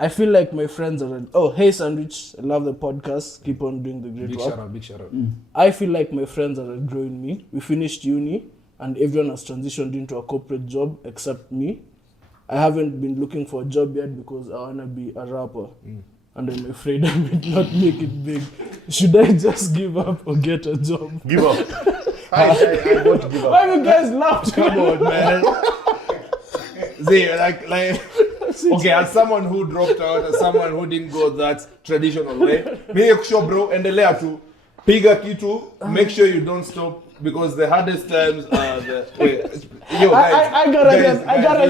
I feel like my friends are... Oh, hey, Sandwich. I love the podcast. Keep on doing the great work. Big shout out. I feel like my friends are outgrowing me. We finished uni and everyone has transitioned into a corporate job except me. I haven't been looking for a job yet because I want to be a rapper. And I'm afraid I might not make it big. Should I just give up or get a job? Give up. I want to give up. Why you guys laughed? Come on, man. See, like, okay, as someone who dropped out, as someone who didn't go that traditional way, make sure, bro, endelea tu, piga kitu, make sure you don't stop, because the hardest times are the... Wait, yo, guys, I gotta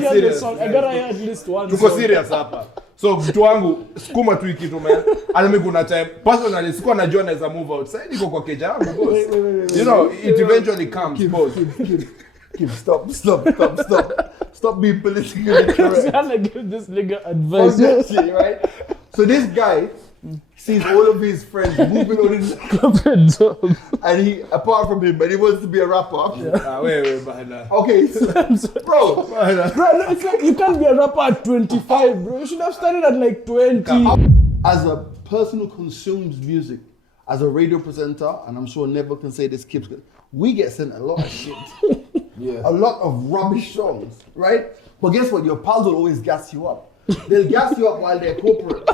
hear serious, this song. guys. I gotta hear at least one Tuko song. serious hapa. So vitu wangu sukuma tu kitu man. Alimi kuna time personally sikuwa najua naweza move outside iko kwa keja yangu boss. You know it eventually comes boss. Keep, stop being politically correct. I'm gonna give this nigga advice. Shit, right? So this guy sees all of his friends moving on his Corporate job. and he, apart from him, but he wants to be a rapper. Wait, bahana. Okay, so, bro. Bro, no, it's like you can't be a rapper at 25, bro. You should have started at like 20. As a person who consumes music, as a radio presenter, and I'm sure Never can say this, Kips, we get sent a lot of shit. A lot of rubbish songs, right? But guess what? Your pals will always gas you up. They'll gas you up while they're corporate.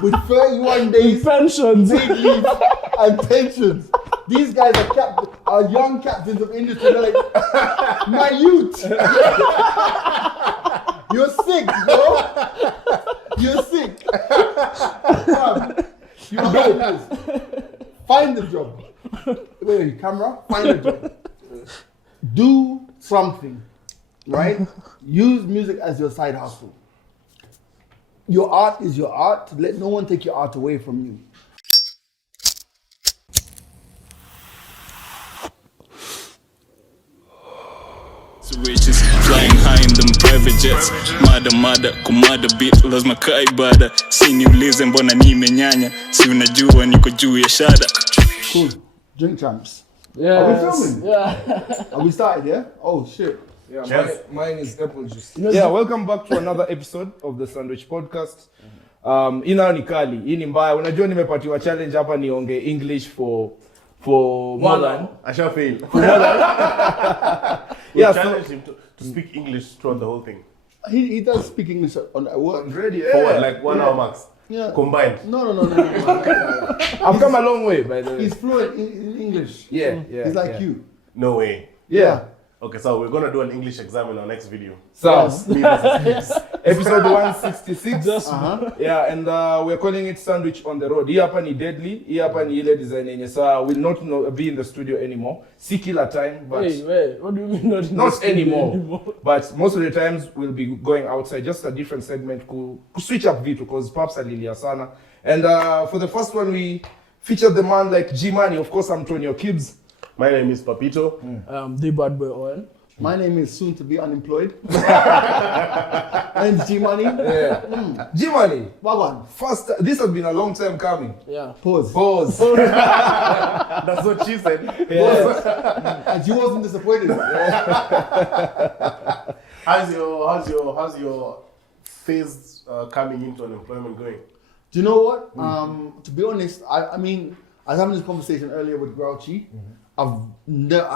with 31 days, Pensions. paid leave, and pensions. These guys are young captains of industry. They're like, my youth. You're sick, bro. You're sick. You know, find the job. Wait, camera, find the job. Do something, right? Use music as your side hustle. Your art is your art. Let no one take your art away from you. Aspirations, flying high in them private jets. Mada kumada beat lazima kaa ibada. Si niulize mbona nimenyanya, si unajua niko juu ya shada. Cool. Drink champs. Yes. Are we filming? Yeah. Are we started, yeah? Oh shit. Yeah, mine is apple juice. Yeah, welcome back to another episode of the Sandwich Podcast. Ina ni kali, hii ni mbaya. Unajua nimepatiwa challenge hapa niongee English for more than I shall fail. yeah, challenge him to speak English throughout the whole thing. He does speak English on work. ready. For Yeah. like 1 hour max. Yeah. Combined. No. I've come a long way, by the way. He's fluent in English. Yeah. He's like yeah. you. No way. Yeah. Okay, so we're gonna do an English exam in our next video. So, Me versus episode 166. Just Yeah, and we're calling it Sandwich on the Road. Hii hapa ni deadly. Hii hapa ni ile design yenye saa will not be in the studio anymore. Si kila time, but wait. What do you mean not anymore. But most of the times we'll be going outside. Just a different segment. Ku switch up vitu because Paps alilia sana. And for the first one we featured the man like G-Money. Of course, Antonio Kibbs. My name is Papito. the bad boy Owen. My name is soon to be unemployed. And G-Money. Yeah. G-Money. Wagwan. First, this has been a long time coming. Yeah. Pause. That's what she said. And she wasn't disappointed. How's your phase coming into unemployment going? Do you know what? To be honest, I mean, I was having this conversation earlier with Grouchy. I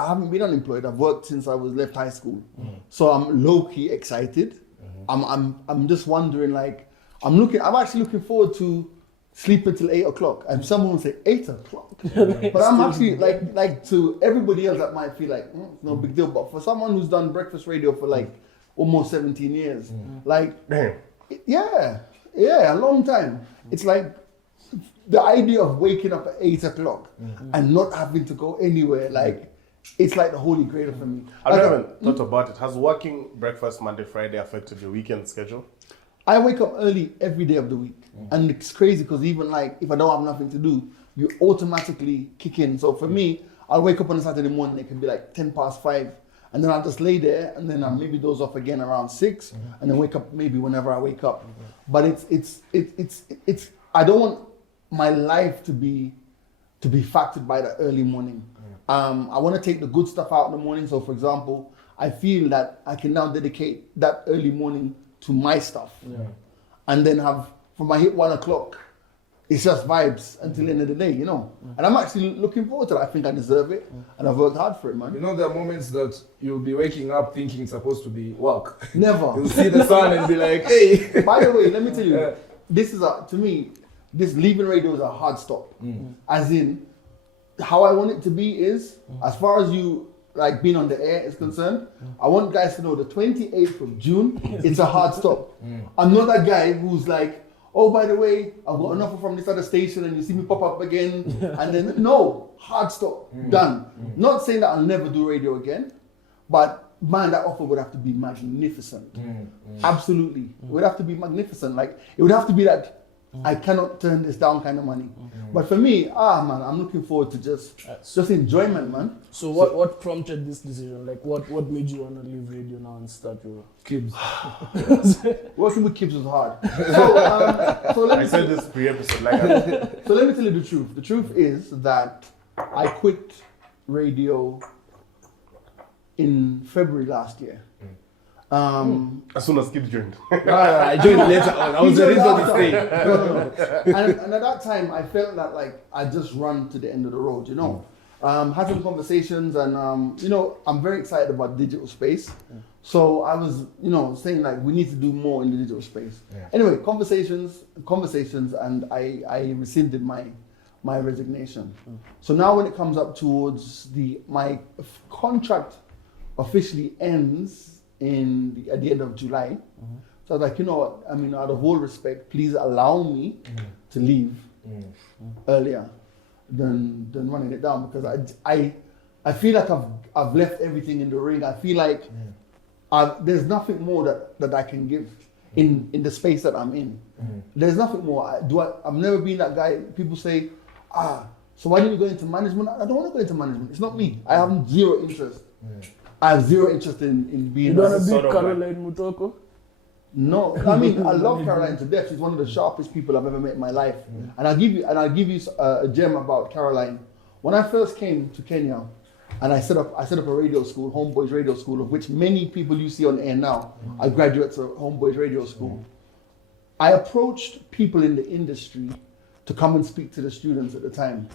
haven't been unemployed. I've worked since I was left high school, so I'm low key excited. I'm just wondering, like, I'm actually looking forward to sleeping till 8 o'clock. And someone will say 8 o'clock, but I'm actually like to everybody else that might feel like it's no big deal. But for someone who's done breakfast radio for like almost 17 years, like, yeah, a long time. It's like the idea of waking up at 8 o'clock and not having to go anywhere, like, it's like the holy grail for me. I've never thought about it. Has working breakfast Monday, Friday affected your weekend schedule? I wake up early every day of the week. And it's crazy because even like, if I don't have nothing to do, you automatically kick in. So for me, I'll wake up on a Saturday morning, it can be like 5:10. And then I'll just lay there and then I'll maybe doze off again around 6 and then wake up maybe whenever I wake up. But it's I don't want my life to be factored by the early morning. I want to take the good stuff out in the morning. So for example, I feel that I can now dedicate that early morning to my stuff. and then have from I hit 1 o'clock, it's just vibes until the end of the day, you know. And I'm actually looking forward to that. I think I deserve it, and I've worked hard for it, man. You know, there are moments that you'll be waking up thinking it's supposed to be work. Never. You'll see the sun and be like, hey. By the way, let me tell you, this is to me, this leaving radio is a hard stop. As in, how I want it to be is, as far as you like being on the air is concerned, I want guys to know the 28th of June, it's a hard stop. I'm not that guy who's like, oh, by the way, I've got an offer from this other station and you see me pop up again. And then, no, hard stop, done. Not saying that I'll never do radio again, but man, that offer would have to be magnificent. Absolutely. It would have to be magnificent. Like, it would have to be that I cannot turn this down kind of money. But for me, man, I'm looking forward to just enjoyment, man. So what prompted this decision? Like what made you want to leave radio now and start your Kids. Working with kids was hard. So I said this pre-episode. Like, so let me tell you the truth. The truth is that I quit radio in February last year. as soon as kids joined. I joined later on. I was the reason to stay. And at that time, I felt that like I just run to the end of the road, you know. Had some conversations, and you know, I'm very excited about digital space. So I was, you know, saying like we need to do more in the digital space. Anyway, conversations, and I rescinded my resignation. So now when it comes up towards my contract officially ends at the end of July. So I was like, you know what, I mean, out of all respect, please allow me to leave earlier than running it down, because I feel like I've left everything in the ring. I feel like there's nothing more that I can give in the space that I'm in. There's nothing more. I've never been that guy. People say, so why didn't you go into management? I don't want to go into management. It's not me. I have zero interest. I have zero interest in being. You don't want to sort be of Caroline Mutoko? No, I mean, I love Caroline to death. She's one of the sharpest people I've ever met in my life. And I'll give you a gem about Caroline. When I first came to Kenya, and I set up a radio school, Homeboys Radio School, of which many people you see on air now are graduates of Homeboys Radio School. I approached people in the industry to come and speak to the students at the time.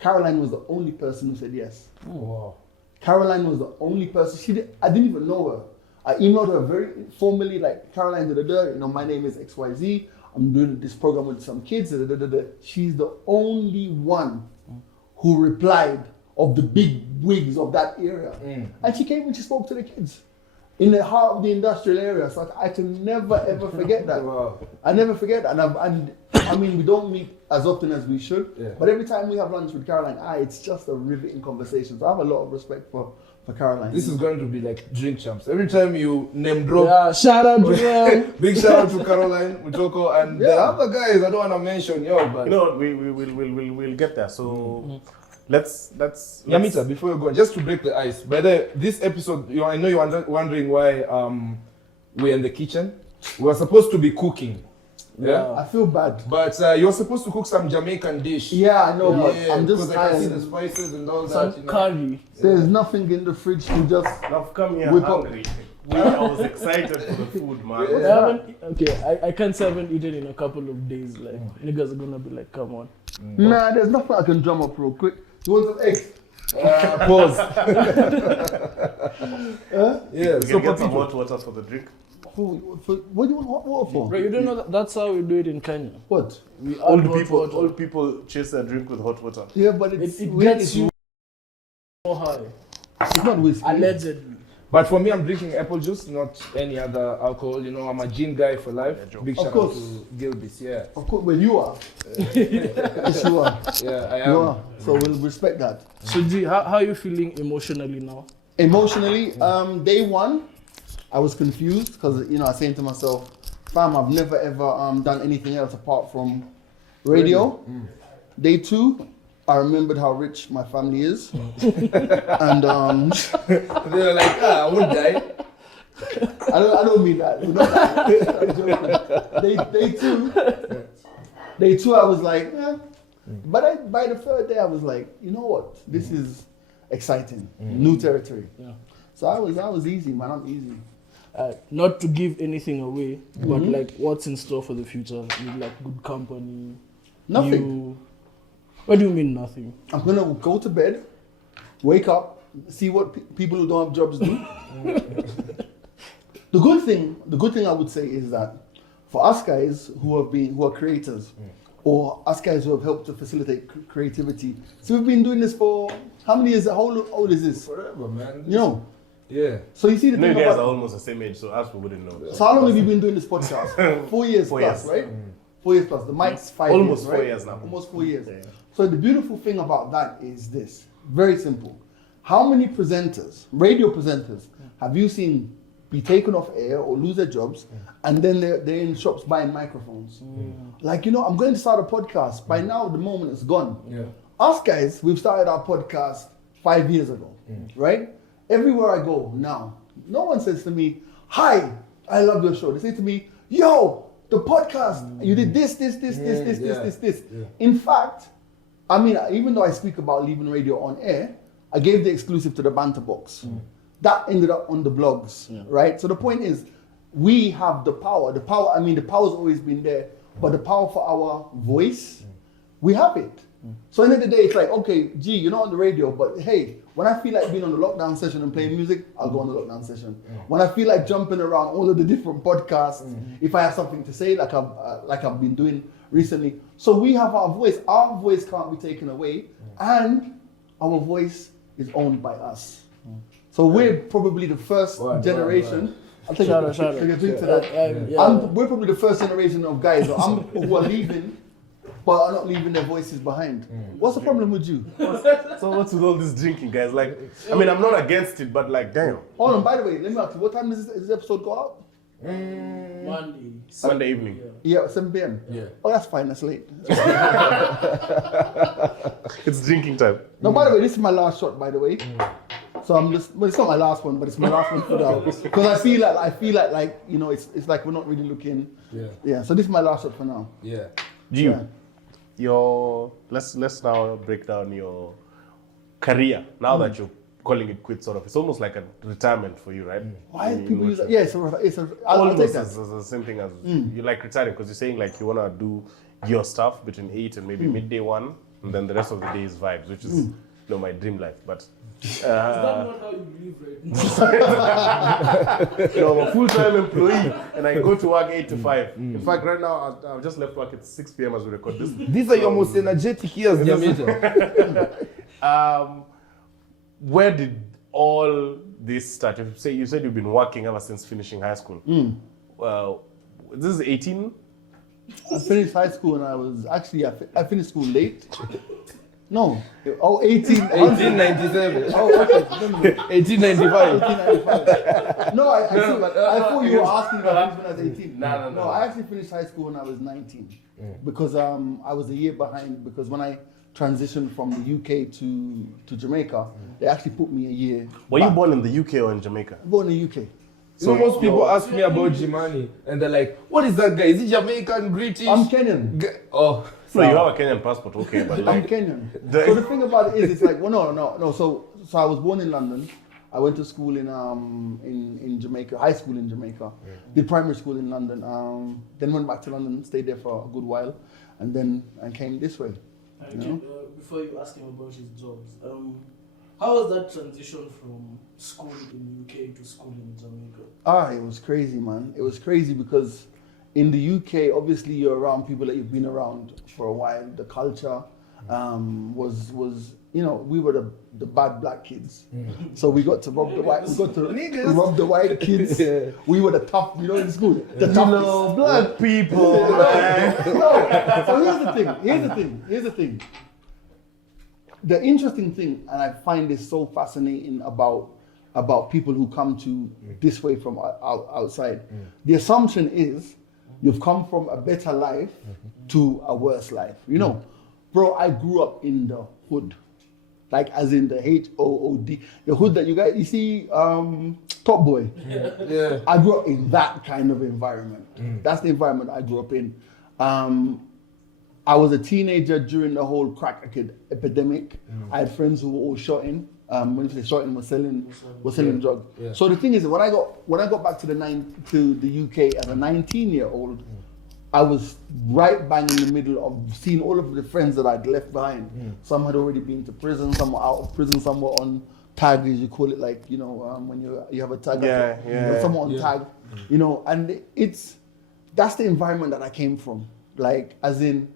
Caroline was the only person who said yes. Wow. Caroline was the only person. I didn't even know her. I emailed her very formally, like, Caroline, you know, my name is XYZ. I'm doing this program with some kids. She's the only one who replied of the big wigs of that area. And she came and she spoke to the kids in the heart of the industrial area. So I can never ever forget that. Wow. I never forget that. And I mean, we don't meet as often as we should, but every time we have lunch with Caroline, it's just a riveting conversation. So I have a lot of respect for Caroline. This is going to be like drink champs. Every time you name drop, Yeah, shout out to them. big shout out to Caroline, Mutoko, and the other guys. I don't want to mention but You know what? We'll get there. So let's Yamita, before you go, just to break the ice. By this episode, I know you're wondering why we're in the kitchen. We were supposed to be cooking. Yeah. I feel bad. But you're supposed to cook some Jamaican dish. Yeah, I know, but I'm just because I can see the tired. spices and all Some that. You know. curry. There's nothing in the fridge to just. I've come here Whip up. hungry. I was excited for the food, man. I can't say I haven't eaten in a couple of days. Like niggas are gonna be like, come on. Nah, there's nothing I can drum up real quick. You want some eggs? Pause. We can get some hot water for the drink. What do you want hot water for? Bro, you don't know that's how we do it in Kenya. What? We add Old hot people, water. old people chase their drink with hot water. Yeah, but it's It weird, gets you more high. It's not whiskey. Allegedly. But for me, I'm drinking apple juice, not any other alcohol. You know, I'm a gin guy for life. Big Of shout out course. to Gilbis. Yeah. Of course, well, you are. Yes, you are. Yeah, I You am. are. So we'll respect that. So G, how are you feeling emotionally now? Emotionally, day one, I was confused because, you know, I was saying to myself, fam, I've never ever done anything else apart from radio. Day two, I remembered how rich my family is. And They were like, I won't die. I don't mean that. I'm joking. Day two, I was like, But by the third day, I was like, you know what? This is exciting. New territory. Yeah. So I was easy, man. I'm easy. Not to give anything away, but like what's in store for the future? With like good company. Nothing. What do you mean nothing? I'm gonna go to bed, wake up, see what people who don't have jobs do. The good thing I would say is that for us guys who are creators, or us guys who have helped to facilitate creativity. So we've been doing this for how many years? How old is this? Forever, man. You know. Yeah. So you see the No, thing you guys about. are almost the same age, so us we wouldn't know. So how long have you been doing this podcast? 4 years 4 plus, years. right? 4 years plus. The mic's 5 Almost years, 4 right? years now. Almost 4 years. So the beautiful thing about that is this. Very simple. How many presenters, radio presenters, have you seen be taken off air or lose their jobs, and then they're in shops buying microphones? Like, I'm going to start a podcast. By now, the moment is gone. Yeah. Us guys, we've started our podcast 5 years ago, right? Everywhere I go now, no one says to me, "Hi, I love your show." They say to me, "Yo, the podcast, you did this. Yeah. In fact, I mean, even though I speak about leaving radio on air, I gave the exclusive to the banter box. That ended up on the blogs, right? So the point is, we have the power. The power's always been there, but the power for our voice, we have it. So at the end of the day, it's like, okay, gee, you're not on the radio, but hey, when I feel like being on the lockdown session and playing music, I'll go on the lockdown session. When I feel like jumping around all of the different podcasts, if I have something to say, like I've been doing recently. So we have our voice. Our voice can't be taken away, and our voice is owned by us. So we're probably the first generation. I'll take Shout a out. drink to that. We're probably the first generation of guys who are leaving, but are not leaving their voices behind. What's the problem with you? So what's with all this drinking, guys? Like, I mean, I'm not against it, but like, damn. Hold on, by the way, let me ask you, what time does this episode go out? Monday. Sunday evening. Yeah, 7 p.m. Yeah. Oh, that's fine, that's late. It's drinking time. No, by the way, this is my last shot, by the way. So well, it's not my last one, but it's my last one for now. Because I feel like it's like we're not really looking. Yeah. Yeah, so this is my last shot for now. Yeah. Let's now break down your career. Now that you're calling it quits, sort of, it's almost like a retirement for you, right? Why people use that? Yeah, I'll Almost take that. as the same thing as you like retiring, because you're saying like you want to do your stuff between 8 and maybe midday 1, and then the rest of the day is vibes, which is my dream life. But Is that not how you live right now? I'm a full-time employee and I go to work 8 to 5. In fact, right now I've just left work at 6 p.m. as we record this. These are your most energetic years. Where did all this start? You said you've been working ever since finishing high school. This is 18? I finished high school and I was actually, I finished school late. No. 18. 1897. Oh, okay. 1895. 1895. No, I thought you were asking if I finished when I was 18. No. I actually finished high school when I was 19. Because I was a year behind, because when I transitioned from the UK to Jamaica, they actually put me a year. Were you born in the UK or in Jamaica? Born in the UK. So most people ask me about Jimani, and they're like, "What is that guy? Is he Jamaican, British?" I'm Kenyan. Oh, No, you have a Kenyan passport, okay, but I'm like, Kenyan. So the thing about it is, it's like, well, no. So I was born in London. I went to school in Jamaica, high school in Jamaica. Did primary school in London. Then went back to London, stayed there for a good while, and then I came this way. Before you ask him about his jobs, how was that transition from school in UK to school in Jamaica? It was crazy, man. It was crazy because in the UK, obviously you're around people that you've been around for a while. The culture was we were the bad black kids. So we got to rob the white kids. Yeah. We were the tough, in school. The tough black people. So here's the thing. The interesting thing, and I find this so fascinating about people who come to this way from outside. The assumption is you've come from a better life to a worse life. Bro, I grew up in the hood, like as in the HOOD, the hood that you see, Top Boy. yeah. I grew up in that kind of environment. That's the environment I grew up in. I was a teenager during the whole crack epidemic. I had friends who were all shot in. when they shortened was selling drugs. Yeah. So the thing is, when I got back to the UK as a 19-year-old, I was right bang in the middle of seeing all of the friends that I'd left behind. Some had already been to prison, some were out of prison, some were on tag, as you call it, like, you know, when you have a tag. Some were on tag, you know, and that's the environment that I came from. Like, as in,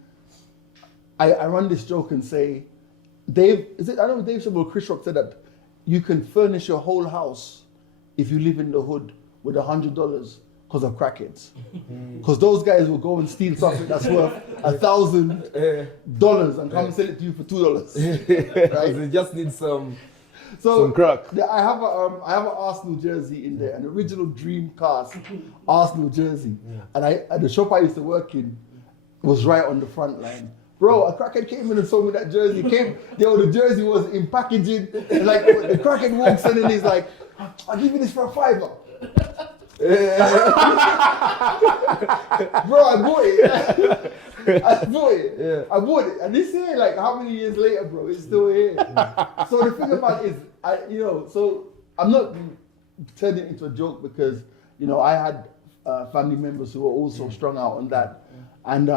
I run this joke and say, I don't know if Dave said, well, Chris Rock said that you can furnish your whole house if you live in the hood with $100 because of crackheads. Because those guys will go and steal something that's worth $1,000 and come and sell it to you for $2. Right? They just need some crack. I have an Arsenal jersey in there, an original dream cast Arsenal jersey. And the shop I used to work in was right on the front line. Bro, a crackhead came in and sold me that jersey. The jersey was in packaging. And like the crackhead walks in and he's like, I'll give you this for $5. Bro, I bought it. I bought it. And this here, like, how many years later, bro, it's still here. So the thing about it is, so I'm not turning it into a joke because, you know, I had family members who were also strung out on that. And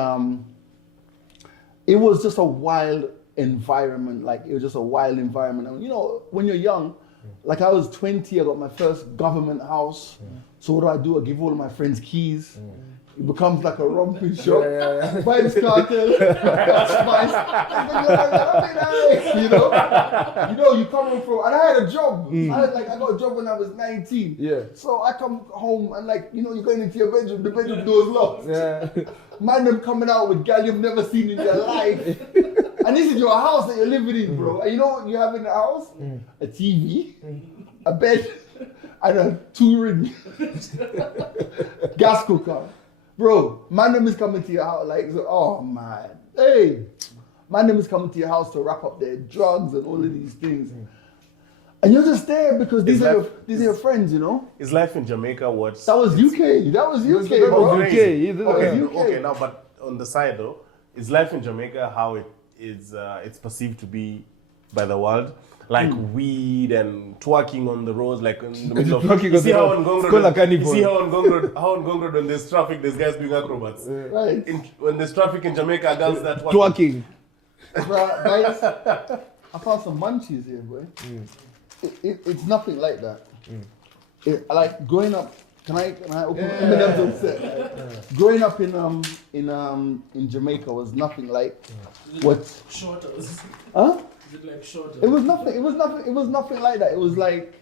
it was just a wild environment. Like, it was just a wild environment. And, you know, when you're young, like I was 20, I got my first government house. So what do? I give all of my friends keys. It becomes like a romping shop. Vibes Cartel, Spice. You know, you come from, and I had a job. I got a job when I was 19. Yeah. So I come home and, like, you know, you're going into your bedroom, the bedroom door's locked. Yeah. Man, them coming out with gal you've never seen in your life. And this is your house that you're living in, bro. And you know what you have in the house? A TV, a bed, and a 2-ring gas cooker. Bro, man, them is coming to your house like, oh man, hey. Man, them is coming to your house to wrap up their drugs and all of these things. And you're just there because these are your friends, you know? Is life in Jamaica what? That was UK. That was UK, bro. Okay, now, but on the side though, is life in Jamaica how it's perceived to be by the world? Like weed and twerking on the roads, like in the middle of. You see how on Gong Road, when there's traffic, there's guys doing acrobats. Right. When there's traffic in Jamaica, girls that twerking. Guys, I found some munchies here, boy. It's nothing like that. Like growing up. Can I open M&M's on set? Growing up in Jamaica was nothing like what? Shorter. Huh? Is it like shorter? It was nothing like that. It was like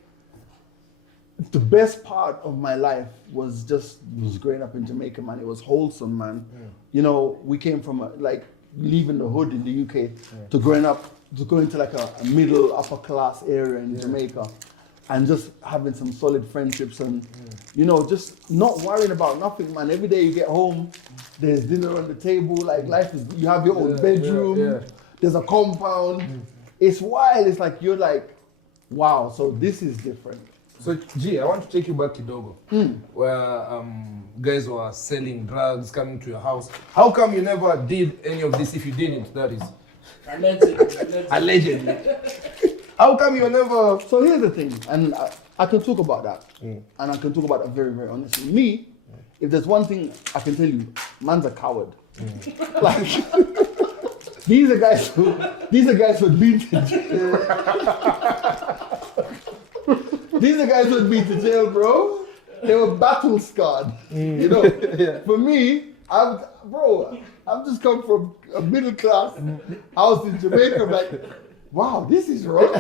the best part of my life was growing up in Jamaica, man. It was wholesome, man. You know, we came from like leaving the hood in the UK to going to like a middle upper class area in Jamaica. And just having some solid friendships and, you know, just not worrying about nothing, man. Every day you get home, there's dinner on the table. Like life is, you have your own bedroom. There's a compound. It's wild. It's like, you're like, wow, so this is different. So, G, I want to take you back to Dogo, where guys were selling drugs, coming to your house. How come you never did any of this if you didn't, that is? Allegedly. How come you never... So here's the thing, and I can talk about that, and I can talk about it very, very honestly. Me, if there's one thing I can tell you, man's a coward. Like, these are guys who had been to jail. These are guys who had been to jail, bro. They were battle scarred, you know. For me, I've just come from a middle class house in Jamaica, like, wow, this is wrong.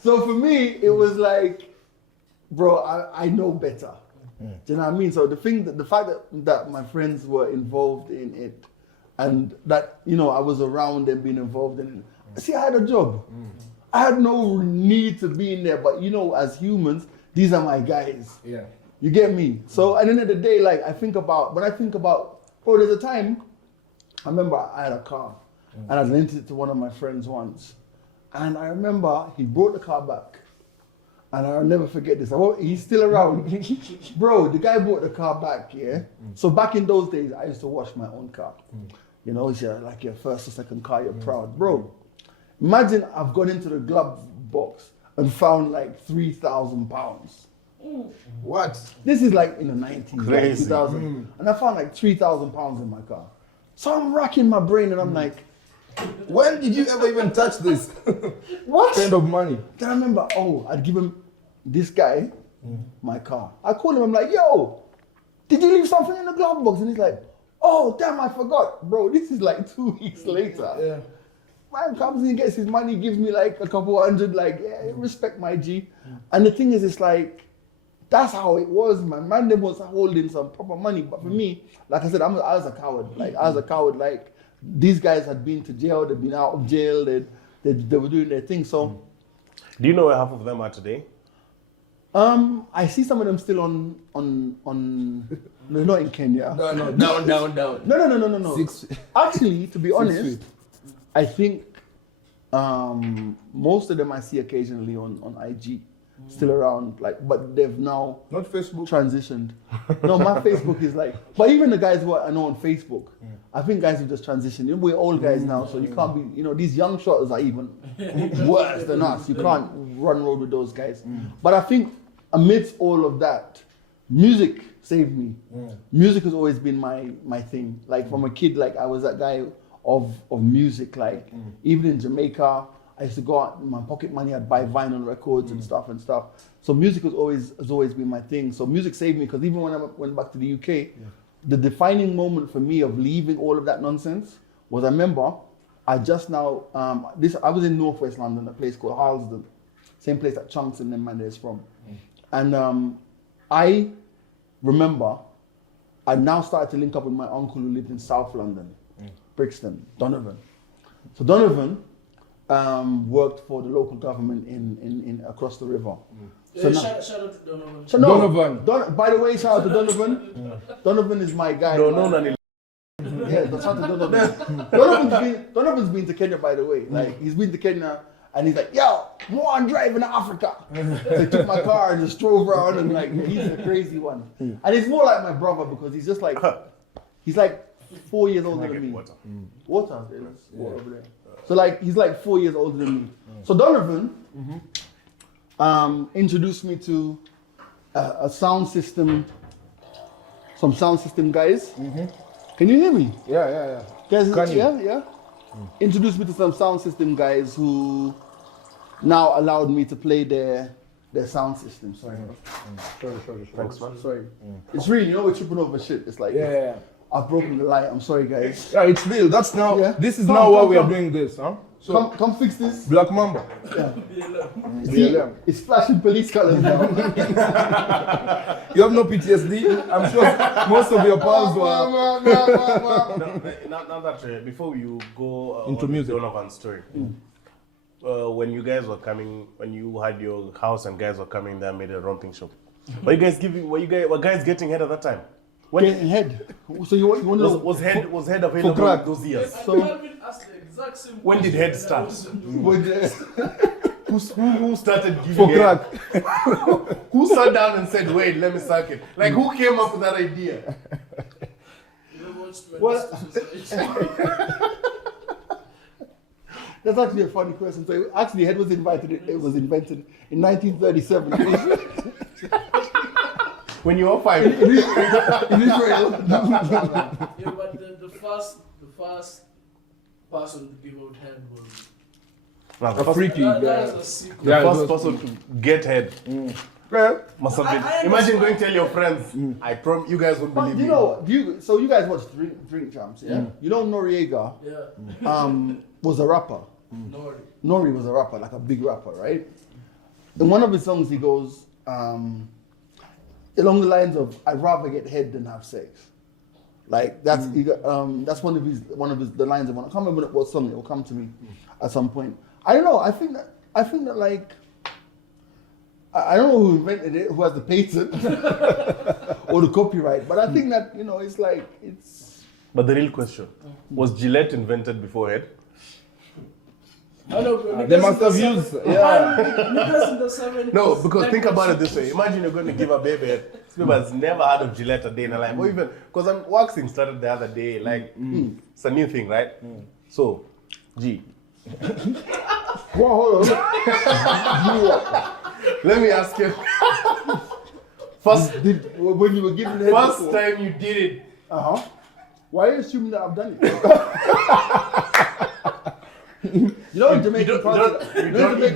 So for me, it was like, bro, I know better. Do you know what I mean? So the fact that my friends were involved in it, and that, you know, I was around them being involved in it. See, I had a job. I had no need to be in there, but you know, as humans, these are my guys. Yeah. You get me? So at the end of the day, like when I think about, bro, there's a time, I remember I had a car. And I lent it to one of my friends once. And I remember he brought the car back. And I'll never forget this. He's still around. Bro, the guy brought the car back, yeah? So back in those days, I used to wash my own car. You know, it's like your first or second car, you're proud. Bro, Imagine I've gone into the glove box and found like £3,000. What? This is like in the 90s, like Crazy. 2000. And I found like £3,000 in my car. So I'm racking my brain and I'm like, When did you ever even touch this what? kind of money? Then I remember, I'd give him this guy my car. I called him, I'm like, yo, did you leave something in the glove box? And he's like, oh, damn, I forgot. Bro, this is like 2 weeks later. Yeah. Man comes in, gets his money, gives me like a couple hundred, like, yeah, respect my G. And the thing is, it's like, that's how it was, man. Man, they was holding some proper money. But for me, like I said, I was a coward. Like, I was a coward. Like, these guys had been to jail, they'd been out of jail, they were doing their thing. So, Do you know where half of them are today? I see some of them still on no, not in Kenya. No, down. No. Six. Actually, to be honest, feet. I think most of them I see occasionally on IG, still around. Like, but they've now Not Facebook. transitioned. No, my Facebook is like, but even the guys who I know on Facebook, I think guys have just transitioned. You know, we're old guys now, so you can't be, these young shotters are even worse than us. You can't run road with those guys. But I think amidst all of that, music saved me. Music has always been my thing. Like from a kid, like I was that guy of music. Like even in Jamaica, I used to go out in my pocket money, I'd buy vinyl records and stuff. So music has always been my thing. So music saved me because even when I went back to the UK, the defining moment for me of leaving all of that nonsense was I remember I just now I was in Northwest London, a place called Harlesden, same place that Chunks and them man is from. And I remember I now started to link up with my uncle who lived in South London, Brixton, Donovan. So Donovan worked for the local government in across the river. So now, Shout out to Donovan. Donovan. By the way, shout out to Donovan. Donovan is my guy. No. Yeah, shout out to Donovan. Donovan's been to Kenya, by the way. Like he's been to Kenya. And he's like, yo, more on driving to Africa. So I took my car and just drove around and like, he's a crazy one. And he's more like my brother because he's just like, he's like 4 years older than me. Water? Okay, let's go over there. So like, he's like 4 years older than me. So Donovan introduced me to a sound system, some sound system guys. Can you hear me? Yeah. Guys, Can you? yeah. Introduced me to some sound system guys who now allowed me to play their sound system. Sorry. Sorry. Thanks, man. Sorry. It's real, we're tripping over shit. It's like, Yeah. I've broken the light. I'm sorry, guys. Yeah, it's real. That's now. Yeah. This is Come, now why come, we are come. doing this, huh? So Come fix this. Black Mamba. See, it's flashing police colors now. You have no PTSD. I'm sure most of your pals were. Now that before you go Into on the music. Donovan story, when you guys were coming, when you had your house and guys were coming there, made a romping shop. Were guys getting head at that time? Getting head. So you want to know? Was head available crack. those years? So- Calvin asked the exact same When did head question. start? Who started giving For head? crack. Who sat down and said, "Wait, let me suck it"? Like who came up with that idea? You know what's Well, that's actually a funny question. So actually, head was invented in 1937 When you were 5. in Israel. Yeah, but the first person to give out head was Now, the A first, freaky. that is a secret. the Yeah, first it was person to get head Yeah. must have been. I Imagine going to tell your friends. I promise you guys won't But believe you me. know, you guys watch Drink Champs, yeah? You know Noriega Yeah. was a rapper. Nori. Nori was a rapper, like a big rapper, right? In one of his songs, he goes along the lines of "I'd rather get head than have sex." Like that's one of his the lines of one. I can't remember what song. It will come to me at some point. I don't know. I think that like I don't know who invented it, who has the patent or the copyright, but I think that it's like it's. But the real question was Gillette invented before head? I know, bro. They must have used. Yeah. Niggas in the 70s. No, because think about it this way. Imagine you're going to give a baby head. This baby has never heard of Gillette a day in her life. Or even, because waxing started the other day. Like, it's a new thing, right? So, G. hold on. Let me ask you. First When you were giving head first before. time you did it. Why are you assuming that I've done it? You know, in Jamaican culture, in Jamaican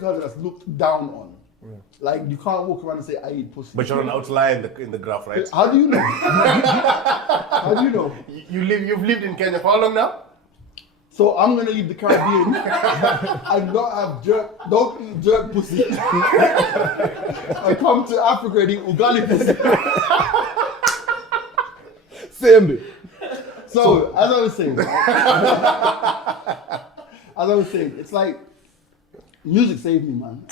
culture, that's looked down on. Like, you can't walk around and say, I eat pussy. But you're an outlier in the graph, right? How do you know? How do you know? You've lived in Kenya for how long now? So I'm gonna leave the Caribbean and not have don't eat jerk pussy. I come to Africa and eat ugali pussy. Same. So as I was saying, it's like music saved me, man.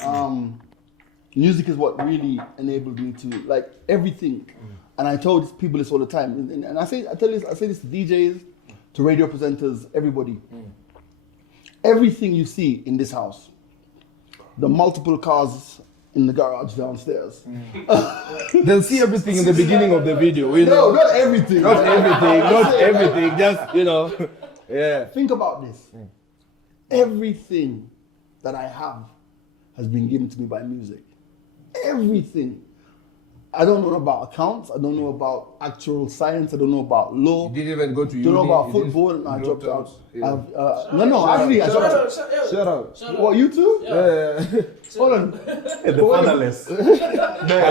Music is what really enabled me to like everything. And I told people this all the time, and I say this to DJs, to radio presenters, everybody. Everything you see in this house, the multiple cars in the garage downstairs. They'll see everything in the beginning of the video. You know? No, not everything. Not everything. Just, you know. Yeah. Think about this. Everything that I have has been given to me by music. Everything. I don't know about accounts. I don't know about actual science. I don't know about law. You didn't even go to uni. Don't know about you football. didn't- No, I dropped out. Yeah. Actually, I dropped out. Shut up. What, you too? Yeah. Hold on. The fatherless. I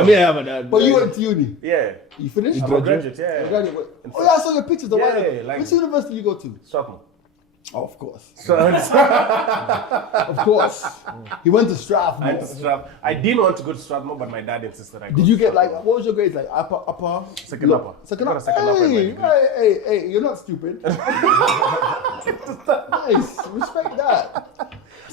mean, I have a dad. But you went to uni. Yeah. You finished? I'm a graduate, yeah. You graduate. Oh yeah, I saw your pictures. The Yeah, while yeah, like- Which university you go to? Strathmore. Oh, of course. So Of course. He went to Strathmore. I went to Strathmore. I didn't want to go to Strathmore, but my dad insisted I go. Did you to get like, Strathmore. what was your grades like? Upper? Second upper. Second Got a upper? second upper in my Hey, degree. hey, you're not stupid. Nice, respect that.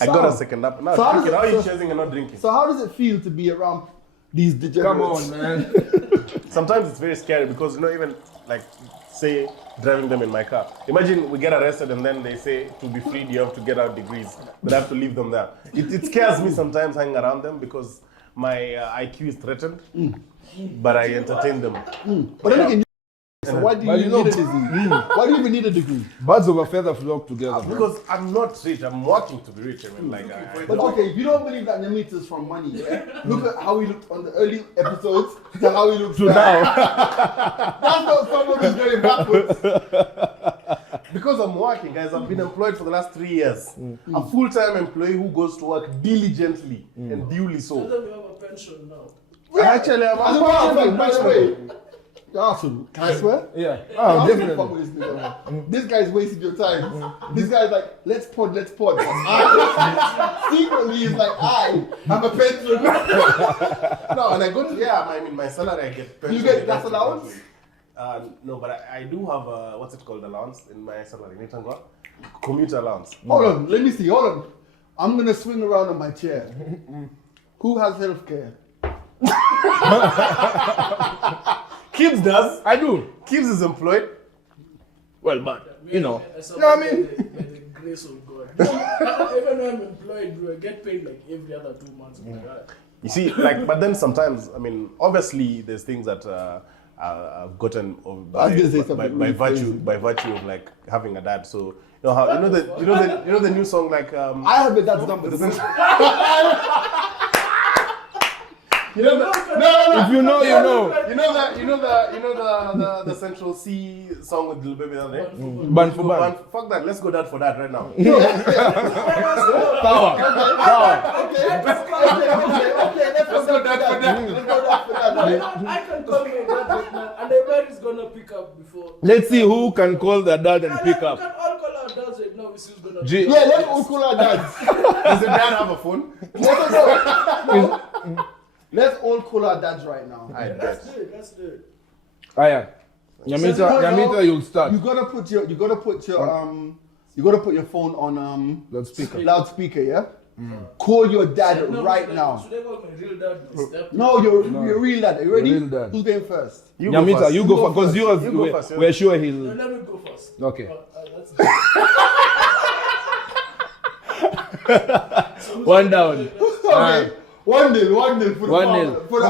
I got a second upper. Now, so how drinking. does How it- are you so- chasing and not drinking? So how does it feel to be around these degenerates? Come on, man. Sometimes it's very scary because, you know, even like, say, driving them in my car. Imagine we get arrested and then they say to be freed you have to get out degrees, but I have to leave them there. It scares me sometimes hanging around them because my IQ is threatened, but I entertain them. But then again, so why do you But you know- need a degree? Why do you even need a degree? Birds of a feather flock together. man. Because I'm not rich, I'm working to be rich. I mean, like, But okay, you don't believe that Nyamita is from money, yeah? Look at how he looked on the early episodes to how he looks now. That's not someone who's going backwards. because I'm working, guys, I've been employed for the last 3 years. A full-time employee who goes to work diligently and duly Tell so. them you have a pension now. Actually, I'm As a matter of fact, by the way, Arsenal, can I swear? Yeah. I Oh, don't definitely. fuck with this nigga. This guy's wasting your time. This guy's like, let's pod. Secretly, he's like, I'm a pension. No, and I go to, I mean, my salary, I get pension. You get gas allowance? No, but I do have a, what's it called, allowance in my salary. Commuter allowance. Hold on, let me see. Hold on. I'm gonna swing around on my chair. Who has healthcare? Kibbs does. I do. Kibbs is employed. Well, but, you know. I You know what I mean? By the grace of God. Even when I'm employed, bro, I get paid like every other 2 months. You see, like, but then sometimes, I mean, obviously, there's things that I've gotten I was gonna say something really by virtue of like having a dad. So you know how you know the new song like I have a dad's number. you know the, If you know, you know. the Central C song with Lil Baby the other day. Ban for ban. Fuck that. Let's go that for that right now. Power. Okay, let's go that for that. I can call my dad right now, and the man is gonna pick up before. Let's see who can call the dad and pick We up. can all call our dads right now. We see who's gonna. G- Yeah, let's all call our dads. Does the dad have a phone? Let's all call our dads right now. I Let's bet. do it. Let's do it. Aya. Nyamita, you'll start. You gotta put your phone on loudspeaker, yeah? Call your dad No, right should I- now. Should I call my real dad? My step? No, you're real dad. Are you ready? Your real dad. Who's going first? Nyamita, you go first. Because You go first, we're sure No, he'll. let me go first. Okay. That's One down. Okay. 1-0 for the 1-0. father. For the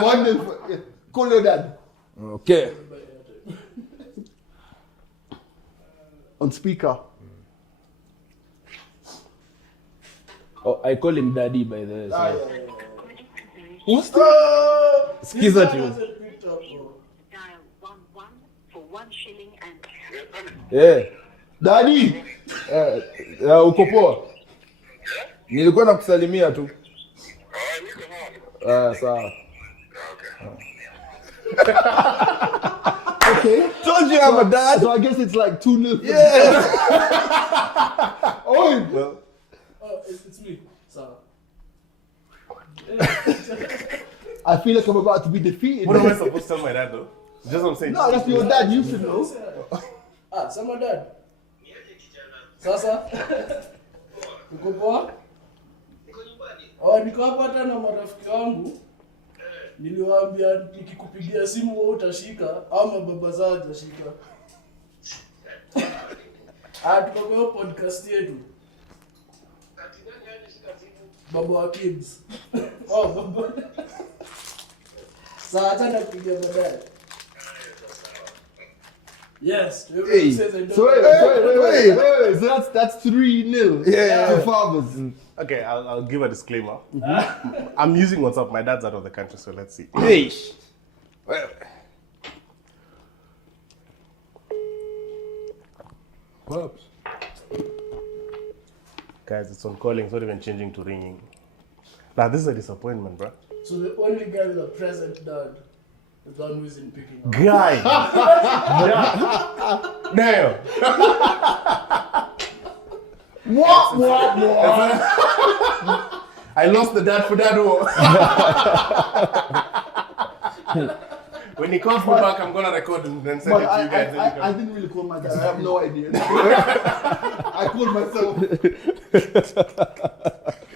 1-0 yeah. Call your dad. Okay. On speaker. Oh, I call him daddy by the way. So. What's the? Skiza to you. Hasn't picked up, bro. Dial 11 for 1 shilling and Yeah. Daddy. Uko poa? Nilikuwa nakusalimia tu. Sawa. Okay. Told you I'm a dad. So I guess it's like 2-0. Yeah. Oh. Well, It's me, Sarah. I feel like I'm about to be defeated. what am I supposed to tell my dad though? Just what I'm saying. No, that's your dad. You should know. Sema dad. Sasa? Uko poa? Niko hapa hata na marafiki wangu. Niliwaambia nikikupigia simu wewe utashika ama baba zao atashika. Tuko kwa podcast yetu. Baba wa kids. Baba. Sasa acha nakupigia baadaye. Yes. Hey. So wait. So that's 3-0. To fathers. Okay, I'll give a disclaimer. I'm using WhatsApp. My dad's out of the country, so let's see. Hey. Well. Pops. Guys, it's on calling. It's not even changing to ringing. Nah, this is a disappointment, bro. So the only guy with a present dad is the one who isn't picking up. Guy. Damn. What? I lost the dad for that one. When he calls me back, I'm gonna record and then send But it to you guys. I didn't really call my dad. I have no idea. I called myself.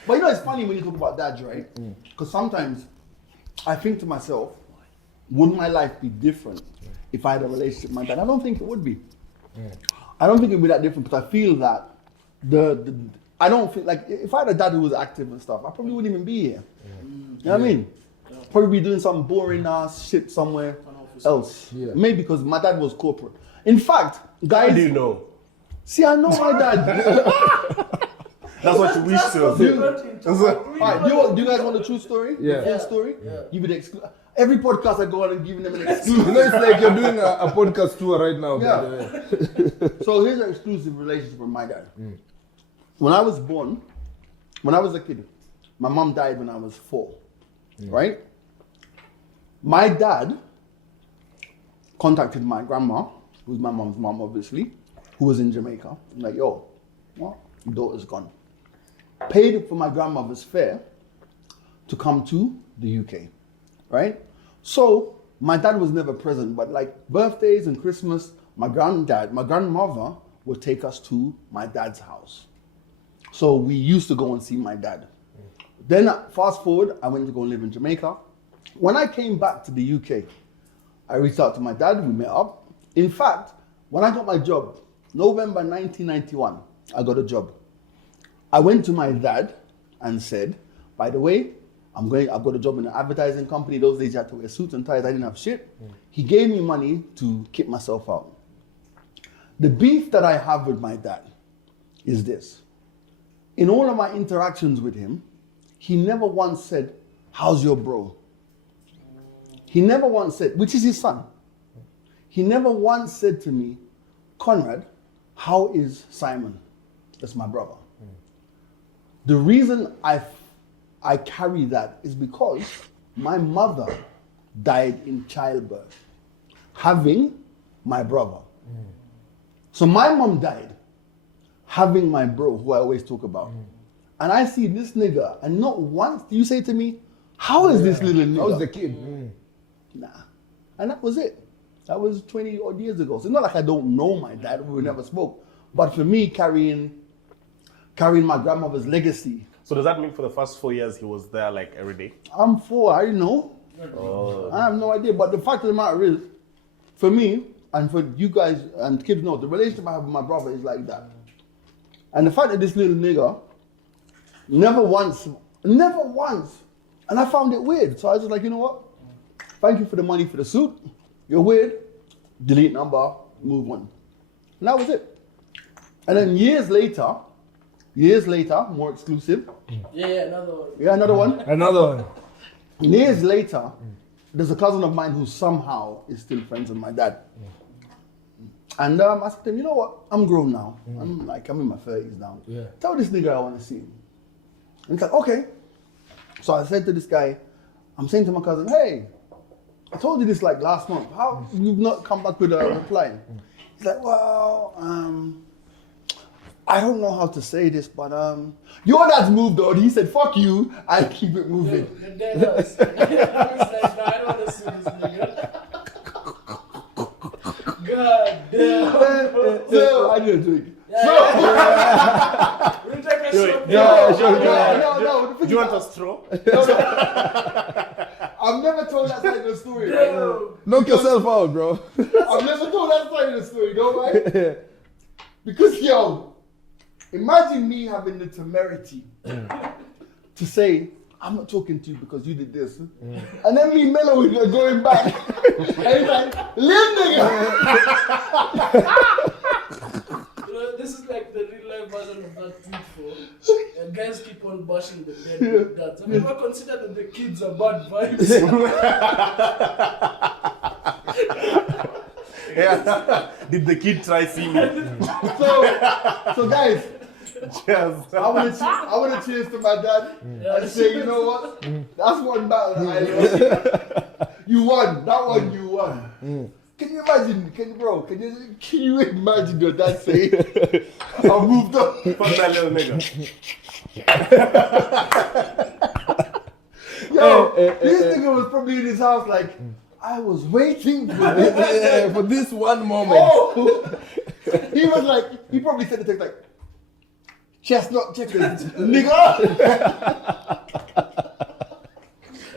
But you know, it's funny when you talk about dads, right? Because sometimes I think to myself, would my life be different if I had a relationship with my dad? I don't think it would be. I don't think it would be that different because I feel that I don't feel like if I had a dad who was active and stuff, I probably wouldn't even be here. You know what I mean? Probably be doing some boring ass shit somewhere else. Yeah. Maybe because my dad was corporate. In fact, guys. How do you know? See, I know my dad. That's what you wish to. Alright, do you guys want a true story? Yeah. The full story? Yeah. Give it every podcast I go on and giving them an exclusive. You know, it's like you're doing a podcast tour right now. Yeah. By the way. So here's an exclusive relationship with my dad. When I was born, when I was a kid, my mom died when I was 4. Right? My dad contacted my grandma, who's my mom's mom, obviously, who was in Jamaica. I'm like, yo, well, your daughter's gone. Paid for my grandmother's fare to come to the UK, right? So my dad was never present, but like birthdays and Christmas, my grandmother would take us to my dad's house. So we used to go and see my dad. Then fast forward, I went to go live in Jamaica. When I came back to the UK, I reached out to my dad, we met up. In fact, when I got my job, November 1991, I got a job. I went to my dad and said, by the way, I've got a job in an advertising company. Those days you had to wear suits and ties, I didn't have shit. He gave me money to keep myself out. The beef that I have with my dad is this. In all of my interactions with him, he never once said, how's your bro? He never once said, which is his son. He never once said to me, Conrad, how is Simon? That's my brother. The reason I carry that is because my mother died in childbirth, having my brother. So my mom died, having my bro, who I always talk about. And I see this nigga, and not once do you say to me, how is this little nigga? I was the kid. Nah. And that was it. That was 20 odd years ago. So it's not like I don't know my dad, we never spoke. But for me, carrying my grandmother's legacy. So does that mean for the first 4 years he was there like every day? I'm 4, I didn't know. I have no idea. But the fact of the matter is, for me, and for you guys and kids know, the relationship I have with my brother is like that. And the fact that this little nigga never once, and I found it weird. So I was just like, you know what? Thank you for the money for the suit. You're weird. Delete number, move on. And that was it. And then years later, Years later, more exclusive. Yeah, another one. Yeah, another one. Another one. Years later, there's a cousin of mine who somehow is still friends with my dad. And I asked him, you know what? I'm grown now. I'm in my 30s now. Yeah. Tell this nigga I want to see him. And he's like, okay. So I said to this guy, I'm saying to my cousin, hey, I told you this like last month. How you've not come back with a reply? He's like, well, I don't know how to say this, but your dad's moved on. He said, fuck you, I'll keep it moving. The dead us. I was like, nah, I don't want to see this nigga. God damn. So I didn't drink. We'll take a shot. No. Do you want a straw? I've never told that side of the story. Right? Knock yourself out, bro. I've never told that side of the story, know right? Because yo, imagine me having the temerity to say, I'm not talking to you because you did this. And then me Mello going back. And he's like, little nigga. You know, this is like the real life version of that tweet for guys keep on bashing the dead dads. Have you ever considered that the kids are bad vibes? Yeah. Did the kid try see me? So guys, Cheers. I want to cheers to my dad and say, you know what? That's one battle that I lost. You won. That one you won. Can you imagine? Can you imagine your dad saying, I moved up? Fuck that little nigga. Yo, this nigga was probably in his house like, I was waiting for this. For this one moment. Oh. He was like, he probably said the text like, chestnut chickens, nigga.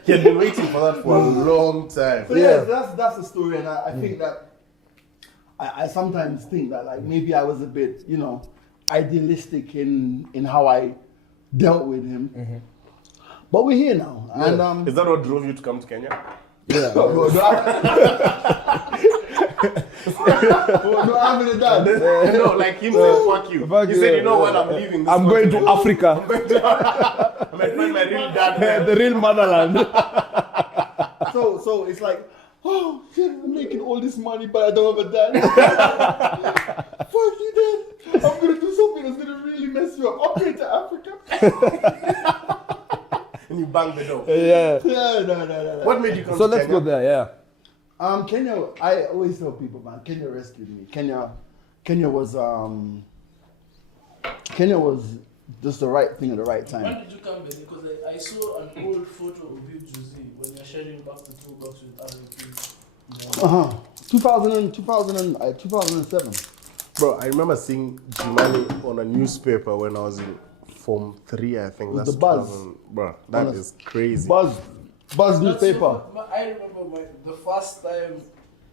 He had been waiting for that for a long time. So yeah, that's the story, and I think that I sometimes think that like maybe I was a bit, you know, idealistic in how I dealt with him. But we're here now, and Is that what drove you to come to Kenya? Yeah. no, I'm gonna die. No, like him saying fuck you. Fuck He you. said, you know what, I'm leaving this I'm going to Africa. I'm gonna find my real dad there. The real motherland. So it's like, oh shit, I'm making all this money, but I don't have a dad. Fuck you, dad. I'm gonna do something that's gonna really mess you up. I'm going to Africa. And you bang the door. Yeah. No. What made you come So to let's Kenya? go there, yeah. Kenya, I always tell people, man, Kenya rescued me. Kenya was just the right thing at the right When time. did you come back? Because I saw an old photo of you, Josie, when you're sharing back the toolbox with other kids. 2007. Bro, I remember seeing Jimani on a newspaper when I was in Form 3, I think. With That's the Buzz. 2000. Bro, that On a- is crazy. Buzz That's newspaper. so, I remember the first time,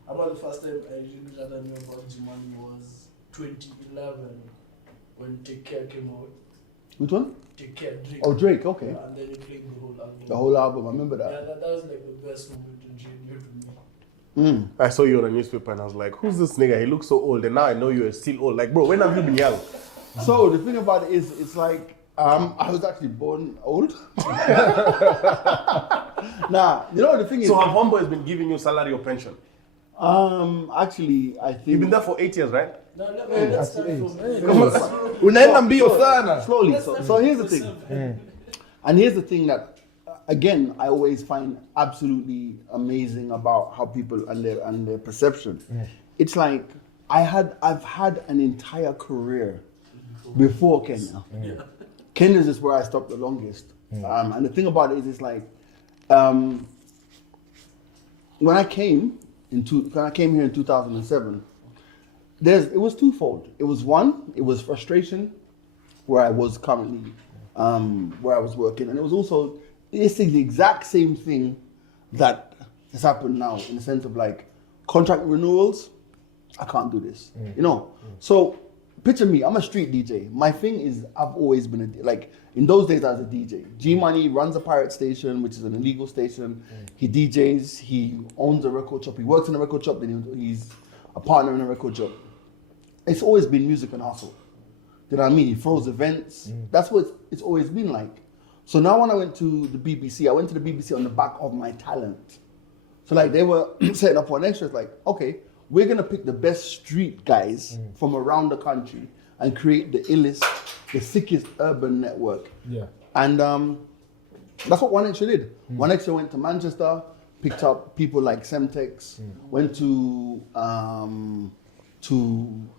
about the first time I really knew about Jimani was 2011 when Take Care came out. Which one? Take Care, Drake. Oh, Drake. Okay. Yeah, and then he played the whole album. The whole album. I remember Yeah, that. that was like the best moment in radio to me. I saw you on a newspaper and I was like, who's this nigga? He looks so old. And now I know you're still old. Like, bro, when have you been young? So the thing about it is, it's like I was actually born old. Nah, you know the thing is. So have Homeboys been giving you salary or pension? Actually, I think You've been there for 8 years, right? No, let's start from Unaenda mbio sana. slowly. So here's the thing. And here's the thing that, again, I always find absolutely amazing about how people and their perception. It's like I've had an entire career before Kenya. Kenya is just where I stopped the longest. And the thing about it is, it's like when I came here in 2007, it was twofold. It was one, it was frustration where I was currently where I was working, and it was also it's the exact same thing that has happened now in the sense of like contract renewals. I can't do this, you know. So picture me, I'm a street DJ. My thing is I've always been like in those days I was a DJ. G Money runs a pirate station, which is an illegal station. He DJs, he owns a record shop, he works in a record shop, then he's a partner in a record shop. It's always been music and hustle. You know what I mean? He throws events. That's what it's always been like. So now when I went to the BBC, I went to the BBC on the back of my talent. So like they were setting up on extras like, okay, we're gonna pick the best street guys from around the country and create the illest, the sickest urban network. Yeah. And that's what One Extra did. One Extra went to Manchester, picked up people like Semtex, went to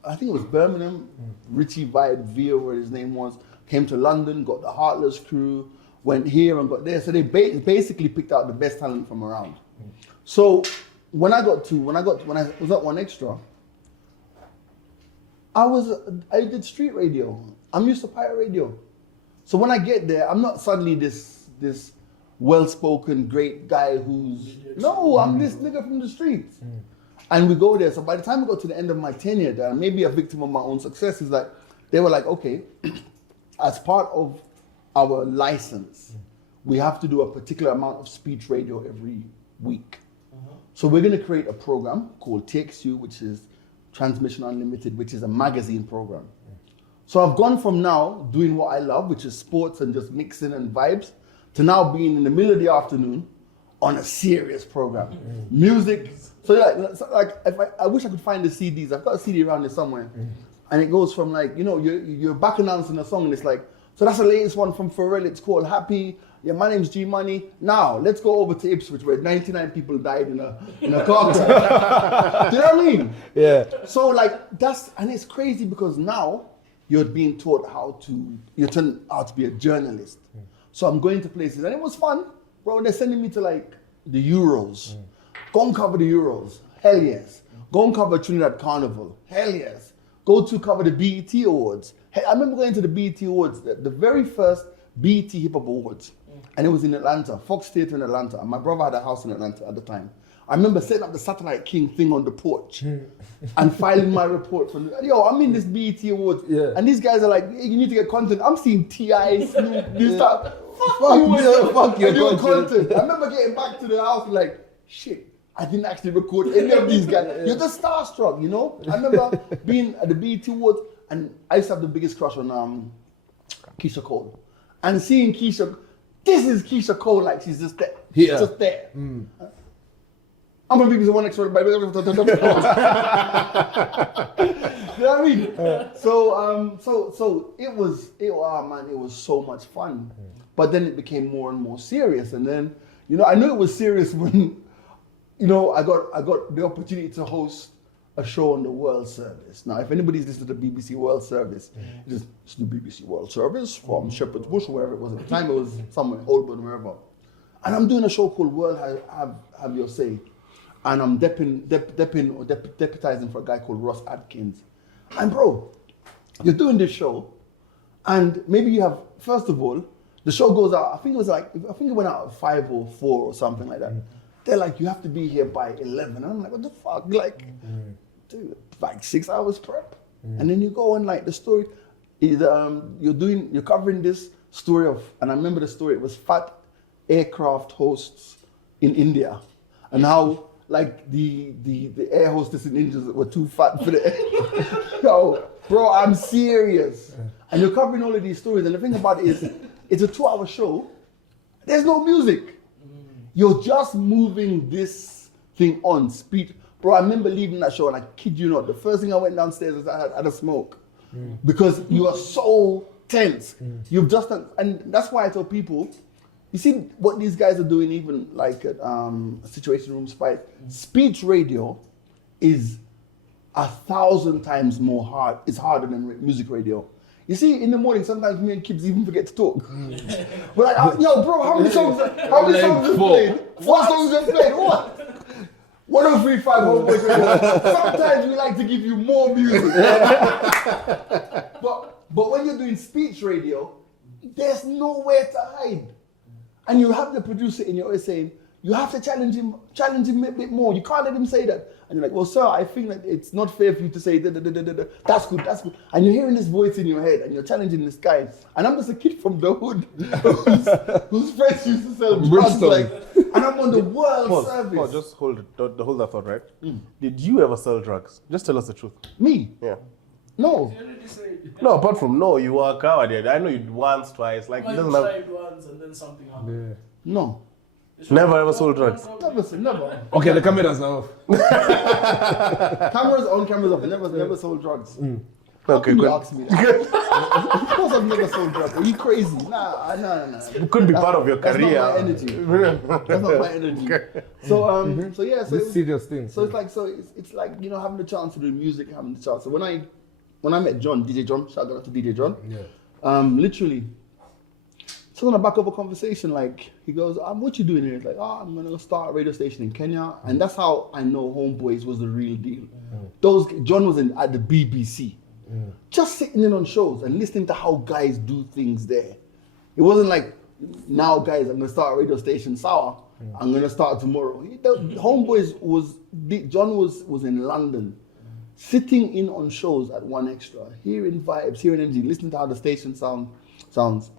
I think it was Birmingham, Richie Vibe Via, where his name was, came to London, got the Heartless crew, went here and got there. So they basically picked out the best talent from around. So when I was at One Extra, I did street radio. I'm used to pirate radio. So when I get there, I'm not suddenly this well-spoken great guy I'm this nigga from the streets. And we go there. So by the time we got to the end of my tenure there, maybe a victim of my own success is that they were like, okay, as part of our license, we have to do a particular amount of speech radio every week. So we're going to create a program called TXU, which is Transmission Unlimited, which is a magazine program. So I've gone from now doing what I love, which is sports and just mixing and vibes, to now being in the middle of the afternoon on a serious program. Music. So I wish I could find the CDs. I've got a CD around there somewhere. And it goes from like, you're back announcing a song and it's like, so that's the latest one from Pharrell. It's called Happy. Yeah, my name's G Money. Now let's go over to Ipswich where 99 people died in a car crash. Do you know what I mean? Yeah. So like and it's crazy because now you're being taught how to be a journalist. So I'm going to places and it was fun, bro. They're sending me to like the Euros. Go and cover the Euros. Hell yes. Go and cover Trinidad Carnival. Hell yes. Go to cover the BET Awards. Hey, I remember going to the BET Awards, the very first BET Hip Hop Awards. And it was in Atlanta, Fox Theatre in Atlanta. And my brother had a house in Atlanta at the time. I remember setting up the Satellite King thing on the porch and filing my report from I'm in this BET Awards. Yeah. And these guys are like, hey, you need to get content. I'm seeing T.I., Snoop, this stuff. Fuck your content. I remember getting back to the house like, shit, I didn't actually record any of these guys. You're just starstruck, I remember being at the BET Awards and I used to have the biggest crush on Keisha Cole. And seeing Keisha, this is Keisha Cole, like she's just there. Yeah. Just there. I'm gonna be One Extra. You know what I mean? So it was so much fun. But then it became more and more serious. And then, I knew it was serious when, I got the opportunity to host a show on the World Service. Now, if anybody's listened to the BBC World Service, it's the BBC World Service from Shepherd's Bush or wherever it was. At the time, it was somewhere, Holborn, wherever. And I'm doing a show called World Have Your Say. And I'm deputizing for a guy called Ross Adkins. And bro, you're doing this show, and maybe you have, first of all, the show goes out, I think it went out at 5 or 4 or something like that. They're like, you have to be here by 11. And I'm like, what the fuck? Like, dude, like 6 hours prep. And then you go on like the story, you're covering this story of, and I remember the story, it was fat aircraft hosts in India. And how like the air hostess in India were too fat for the air. Yo, bro, I'm serious. And you're covering all of these stories. And the thing about it is, it's a 2-hour show. There's no music. You're just moving this thing on speed. Bro, I remember leaving that show and I kid you not, the first thing I went downstairs was I had a smoke. Because you are so tense. You've just done, and that's why I tell people, you see what these guys are doing, even like at Situation Room Spice. Speech radio is 1,000 times more hard. It's harder than music radio. You see, in the morning, sometimes me and kids even forget to talk. We're like, yo, bro, how many songs have played? 4 songs have played. What? 103.5 Home Voice Radio. Sometimes we like to give you more music. But when you're doing speech radio, there's nowhere to hide. And you have the producer in your ear saying, you have to challenge him a bit more. You can't let him say that. And you're like, well, sir, I think that it's not fair for you to say da. That's good. And you're hearing this voice in your head and you're challenging this guy. And I'm just a kid from the hood whose friends used to sell drugs. And I'm on the World Service. Pause, just hold that thought, right? Did you ever sell drugs? Just tell us the truth. Me? Yeah. No. No, apart from no, you were a coward. I know you once, twice. Like, it doesn't have. tried once and then something happened. No. Never ever sold drugs. Never. Okay, the cameras are off. Cameras on, cameras off. I never sold drugs. Okay, You good. ask me that. Of course I've never sold drugs. Are you crazy? Nah. It could be part of your That's career. not my energy. That's not my energy. So yeah, so This serious thing. So it's like, you know, having the chance to do music, having the chance. So when I met John, DJ John, shout out to DJ John. Yeah. Literally, it's on the back of a conversation. Like he goes, "What you doing here?" It's like, "Oh, I'm gonna start a radio station in Kenya," and that's how I know Homeboys was the real deal. John was at the BBC, just sitting in on shows and listening to how guys do things there. It wasn't like, now guys, I'm gonna start a radio station sour. I'm gonna start tomorrow. Homeboys John was in London, sitting in on shows at 1Extra, hearing vibes, hearing energy, listening to how the station sounds.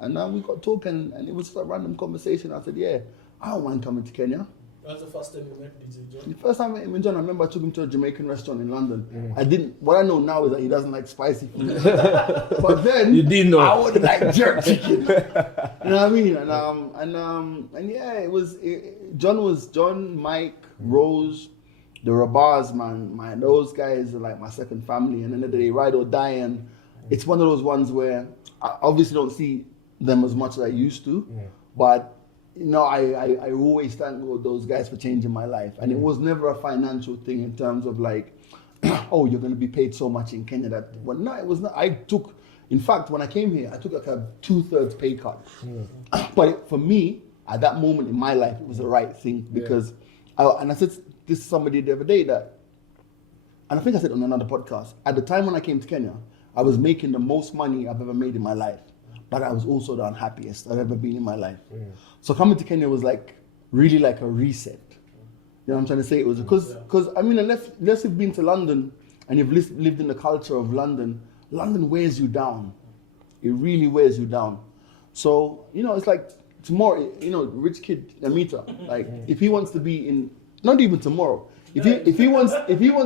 And then we got talking, and it was a random conversation. I said, yeah, I don't mind coming to Kenya. That's the first time you met DJ John. The first time I met him in John, I remember I took him to a Jamaican restaurant in London. What I know now is that he doesn't like spicy food. But then You didn't know. I would like jerk chicken. You know what I mean? And yeah, John, Mike, Rose, the Rabars, man, those guys are like my second family. And then they ride or die, and it's one of those ones where I obviously don't see them as much as I used to, but you know, I always thank those guys for changing my life. And it was never a financial thing in terms of like, oh, you're going to be paid so much in Kenya. No, it was not. In fact, when I came here, I took like a 2/3 pay cut. But for me, at that moment in my life, it was the right thing because, I said this to somebody the other day that, and I think I said on another podcast, at the time when I came to Kenya, I was making the most money I've ever made in my life. But I was also the unhappiest I've ever been in my life. So coming to Kenya was like, really like a reset. You know what I'm trying to say? It was because I mean, unless you've been to London and you've lived in the culture of London, London wears you down. It really wears you down. So, you know, it's like tomorrow, you know, rich kid, Amita, like if he wants to be in, not even tomorrow, if he wants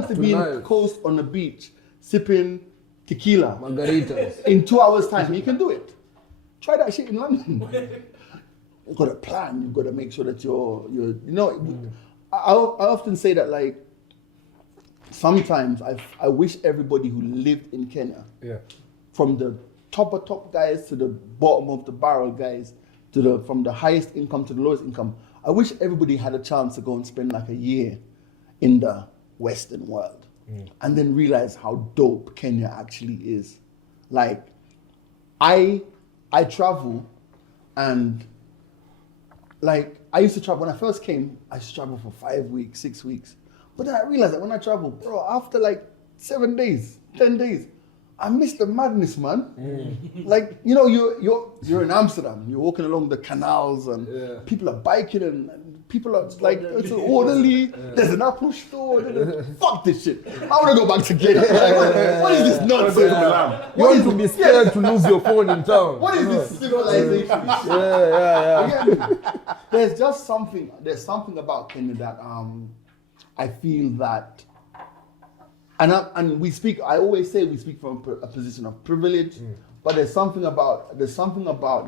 to be in coast on the beach, sipping tequila, Margaritas. in 2 hours time, he can do it. Try that shit in London. You've got to plan. You've got to make sure that you're you know. I often say that, like, sometimes I wish everybody who lived in Kenya, from the top guys to the bottom of the barrel guys, from the highest income to the lowest income, I wish everybody had a chance to go and spend like a year in the Western world, and then realize how dope Kenya actually is. Like, I travel, and like I used to travel when I first came. I used to travel for 5 weeks, 6 weeks, but then I realized that when I travel, bro, after like 7 days, 10 days, I miss the madness, man. Like, you know, you're in Amsterdam, you're walking along the canals, and people are biking, and people are like, it's an orderly. There's an Apple store. Fuck this shit. I want to go back to Kenya. Like, what is this nonsense? You want to be scared to lose your phone in town. What is this civilization? Again, there's just something. There's something about Kenya that I feel that, and we speak. I always say we speak from a position of privilege, but there's something about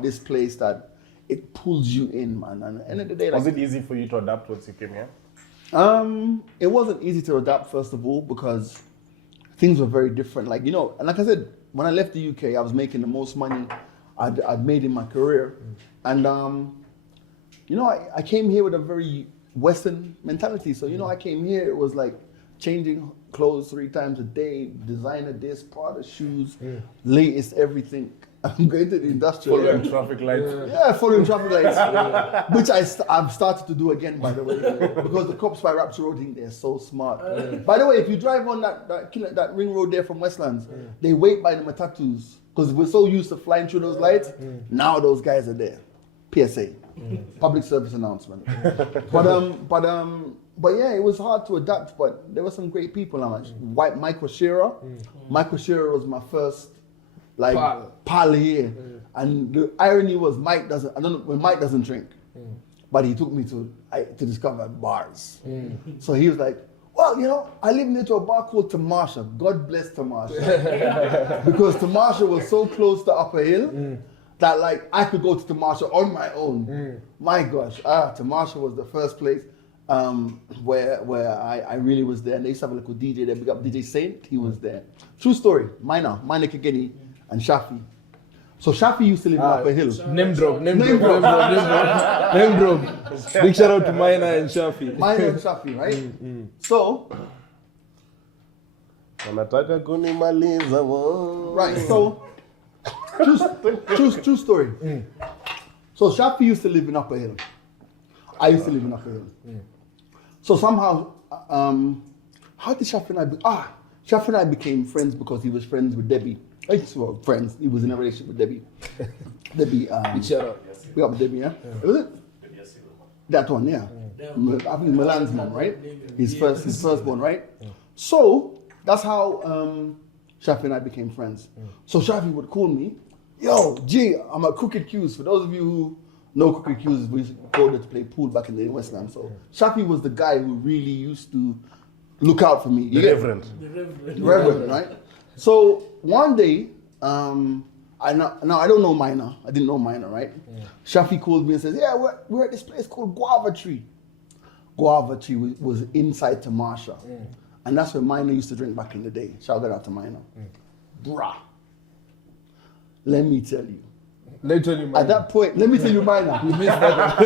this place that it pulls you in, man. And at the end of the day, like, Was it easy for you to adapt once you came here? it wasn't easy to adapt, first of all, because things were very different. Like, you know, and like I said, when I left the UK, I was making the most money I'd made in my career. And, you know, I came here with a very Western mentality. So, you know, I came here, it was like changing clothes 3 times a day, designer this, Prada shoes, latest everything. I'm going to the industrial area. Following traffic lights. Yeah, following traffic lights, which I've started to do again, by the way, because the cops by Rapture Road think they're so smart. By the way, if you drive on that ring road there from Westlands, they wait by the matatus because we're so used to flying through those lights. Now those guys are there. PSA, public service announcement. But yeah, it was hard to adapt, but there were some great people. Michael Shearer. Michael Shearer was my first pal here. And the irony was Mike doesn't drink, but he took me to discover bars. So he was like, well, you know, I live near to a bar called Tamasha. God bless Tamasha. Because Tamasha was so close to Upper Hill that like I could go to Tamasha on my own. My gosh, Tamasha was the first place where I really was there. And they used to have a little DJ there, big up DJ Saint, he was there. True story, Minor Kageni and Shafi. So Shafi used to live in Upper Hill. Name drop. Big shout out to Mina and Shafi. Minor and Shafi, right? So, Wanataka kunimaliza wo. right, so, true story. So Shafi used to live in Upper Hill. I used to live in Upper Hill. So somehow, how did Shafi and Shafi and I became friends because he was friends with Debbie. Well, friends. He was in a relationship with Debbie. Debbie, Shout out. we got Debbie, yeah? Was it? That one, yeah. I think Milan's mom, right? His firstborn, right? So that's how Shafi and I became friends. So Shafi would call me, yo, G, I'm at Crooked Q's. For those of you who know Crooked Q's, we used to go there to play pool back in the West Ham. So Shafi was the guy who really used to look out for me. The Reverend. The Reverend, right? So one day, I don't know Minor. I didn't know Minor, right? Shafi called me and says, yeah, we're at this place called Guava Tree. Guava Tree was inside Tamasha. And that's where Minor used to drink back in the day. Shout out to Minor. Bruh. Let me tell you. At that point, let me tell you Minor. You missed that.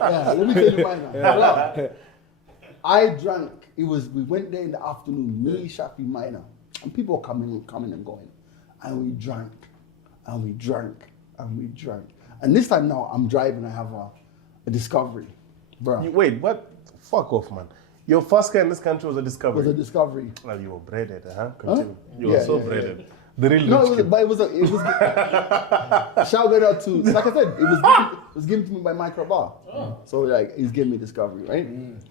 Yeah, let me tell you Minor. Bruh. I drank. We went there in the afternoon, me, Shafi, Minor. And people were coming and going. And we drank, and we drank, and we drank. And this time now, I'm driving, I have a discovery. Bro. Wait, what? Fuck off, man. Your first car in this country was a discovery. It was a discovery. Well, you were breaded, huh? Continue. You were so breaded. Yeah. The real No, rich kid. but it was shout out to, like I said, it was given to me by Mike Rabar. So like, he's giving me discovery, right?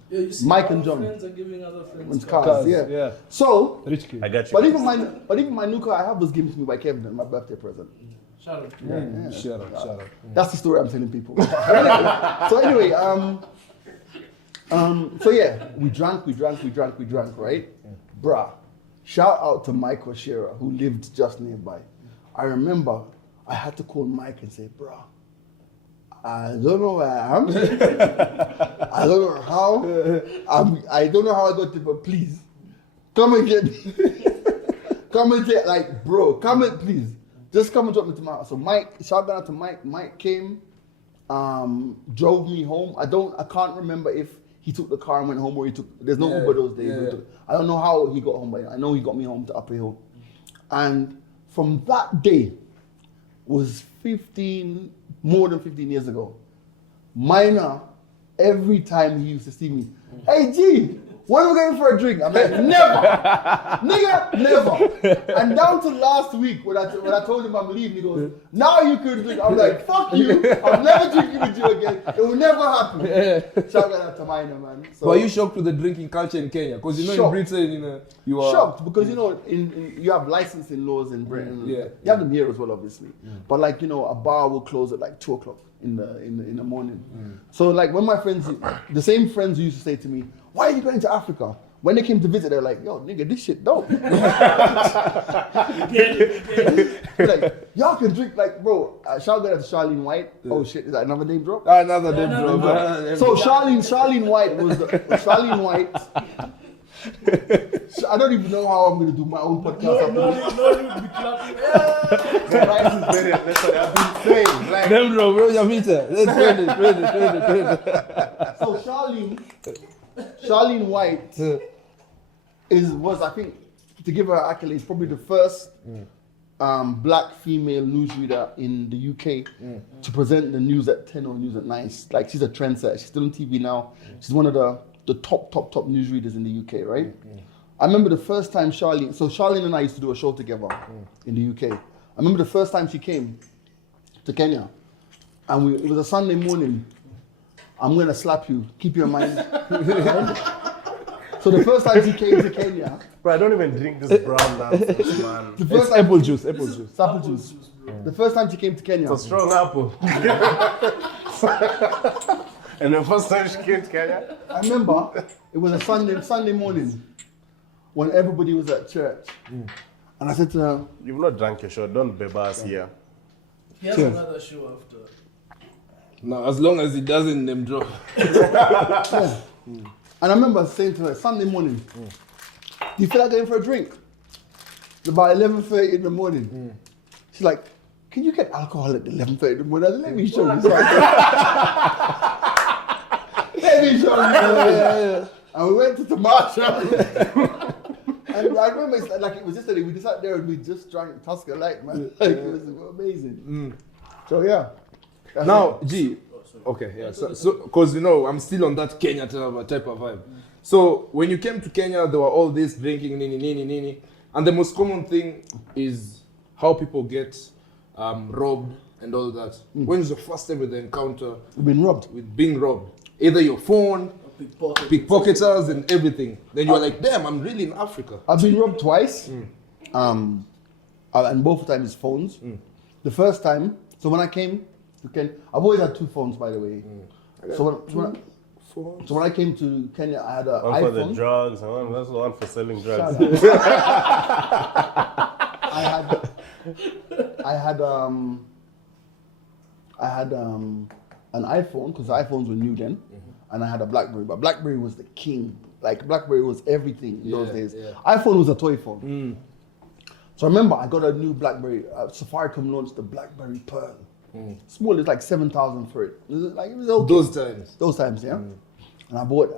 Yeah, you see Mike our and John. friends are giving other friends And cars, yeah. So, Rich kid. I got you. but even my new car I have was given to me by Kevin at my birthday present. Shout out. Shout out. That's the story I'm telling people. So anyway, so yeah, we drank, right? Bruh, shout out to Mike Oshera, who lived just nearby. I remember I had to call Mike and say, bruh, I don't know where I am. I don't know how. I don't know how I got there, but please, come and get me. Come and take, like, bro, come and please. Just come and drop me to my house. So Mike, shout out to Mike. Mike came, drove me home. I can't remember if he took the car and went home or there's no Uber those days. I don't know how he got home, but I know he got me home to Upper Hill. And from that day, was more than 15 years ago, Minor, every time he used to see me, hey G, when are we going for a drink? I'm like, never, nigga, never. And down to last week when I told him I'm leaving, he goes, now you can drink. I'm like, fuck you, I'm never drinking with you again. It will never happen. Shout out to Minor, man. So, But are you shocked with the drinking culture in Kenya? Because you know Shocked. in Britain, you are shocked because you know you have licensing laws in Britain. Yeah. You have them here as well, obviously. But like a bar will close at like 2:00 in the morning. So like when my friends, the same friends who used to say to me, "Why are you going to Africa?" When they came to visit, they're like, "Yo, nigga, this shit dope." Like y'all can drink like, bro. Shout out to Charlene White. Oh shit, is that another name drop? another name drop. So Charlene White was Charlene White. I don't even know how I'm going to do my own podcast. No, be clapping. That's what I've been saying. Like, Name drop, bro. Let's trade it. So Charlene White was I think, to give her accolades, probably the first black female newsreader in the UK to present the news at 10 or news at 9. Like she's a trendsetter. She's still on TV now. She's one of the top newsreaders in the UK, right? I remember the first time Charlene and I used to do a show together in the UK. I remember the first time she came to Kenya, and it was a Sunday morning. I'm gonna slap you. Keep your mind. So the first time she came to Kenya, bro, I don't even drink this brown nonsense, man. the first time Apple juice. apple juice. The first time she came to Kenya, It's a strong apple. And the first time she came to Kenya? I remember it was a Sunday morning when everybody was at church. And I said to her, You've not drunk your shot, don't beba us here. He has Cheers. another show after. No, as long as it doesn't name drop. and I remember saying to her, Sunday morning, do you feel like going for a drink? It's about 11:30 in the morning. She's like, can you get alcohol at 11:30 in the morning? I said, let me show you. Let me show you. And we went to Tamasha. And I remember it's like it was yesterday. We sat there and we just drank Tusker Light, man. Like, it was amazing. So yeah. That's Now, it. G. Okay, yeah. So, because I'm still on that Kenya type of vibe. So when you came to Kenya, there were all this drinking, nini, and the most common thing is how people get robbed and all that. When is the first time with the encounter We've been robbed. with being robbed? Either your phone, pickpocketers, and everything. Then you're like, damn, I'm really in Africa. I've been robbed twice. And both times phones. The first time, so when I came to Kenya, I've always had two phones, by the way. So when I came to Kenya, I had an One iPhone. for the drugs, and that's the one for selling drugs. I had an iPhone because iPhones were new then, and I had a BlackBerry. But BlackBerry was the king. Like BlackBerry was everything in those days. Yeah. iPhone was a toy phone. So I remember I got a new BlackBerry. Safaricom launched the BlackBerry Pearl. Small, it's like 7,000 for it. It was okay. Those times, yeah. And I bought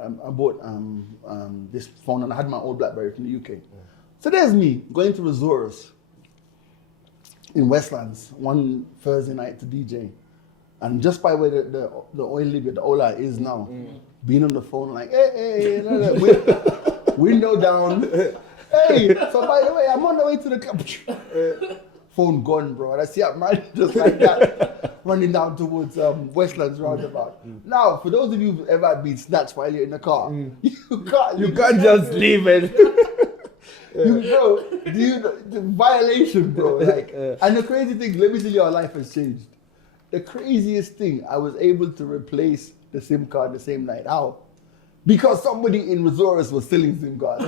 this phone, and I had my old BlackBerry from the UK. So there's me going to Resorts in Westlands one Thursday night to DJ, and just by where the oil Libya, the Ola is now, being on the phone like, hey, window down. Hey, so by the way, I'm on the way to the phone gone, bro. And I see a man just like that running down towards Westlands roundabout. Now, for those of you who've ever been snatched while you're in the car, you can't just leave it. The violation, bro. Like, and the crazy thing, let me tell you how life has changed. The craziest thing, I was able to replace the SIM card the same night. How? Because somebody in Resorts was selling SIM cards.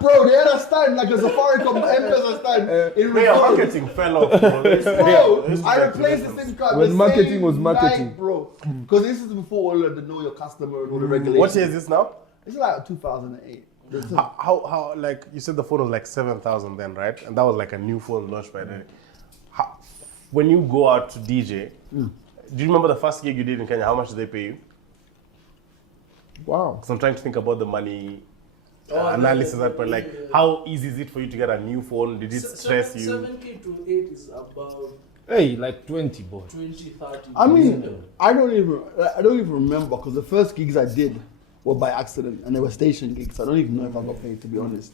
Bro, they had a stand like a Safaricom M-Pesa stand in Your Resorts. marketing fell off, bro. Bro, I replaced the SIM card When the marketing same was marketing. night, bro. Because this is before all of the know your customer and all the regulations. What year is this now? It's like 2008. How like you said the phone was like 7,000 then, right? And that was like a new phone launched by then. When you go out to DJ, do you remember the first gig you did in Kenya? How much did they pay you? Wow. Because I'm trying to think about the money analysis at point. Like, how easy is it for you to get a new phone? Did it stress you? 7K to 8 is about Hey, like 20, boy. 20, 30. I mean, I don't even remember because the first gigs I did were by accident and they were station gigs. I don't even know if I got paid, to be honest.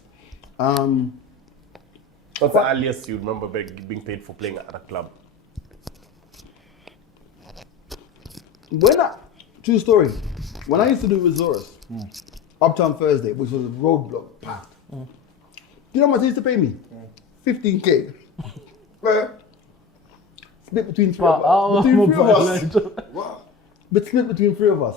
What's the earliest you remember being paid for playing at a club? True story. When I used to do Resorts, Uptown Thursday, which was a roadblock, packed. Do you know how much they used to pay me? 15K. Split between three of us. But split between three of us.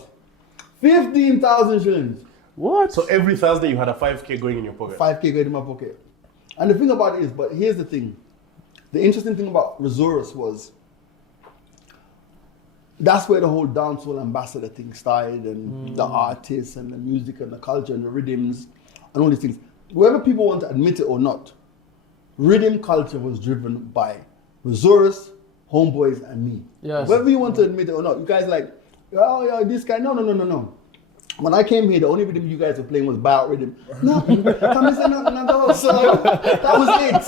15,000 shillings. What? So every Thursday you had a 5K going in your pocket. 5K going in my pocket. And the thing about it is, but here's the thing. The interesting thing about Resorts was that's where the whole dancehall ambassador thing started, and the artists and the music and the culture and the rhythms and all these things. Whether people want to admit it or not, rhythm culture was driven by Resorts, Homeboys, and me. Yes. Whether you want to admit it or not, you guys like, oh yeah, this guy. No. When I came here, the only rhythm you guys were playing was buyout rhythm. Nothing. That was it.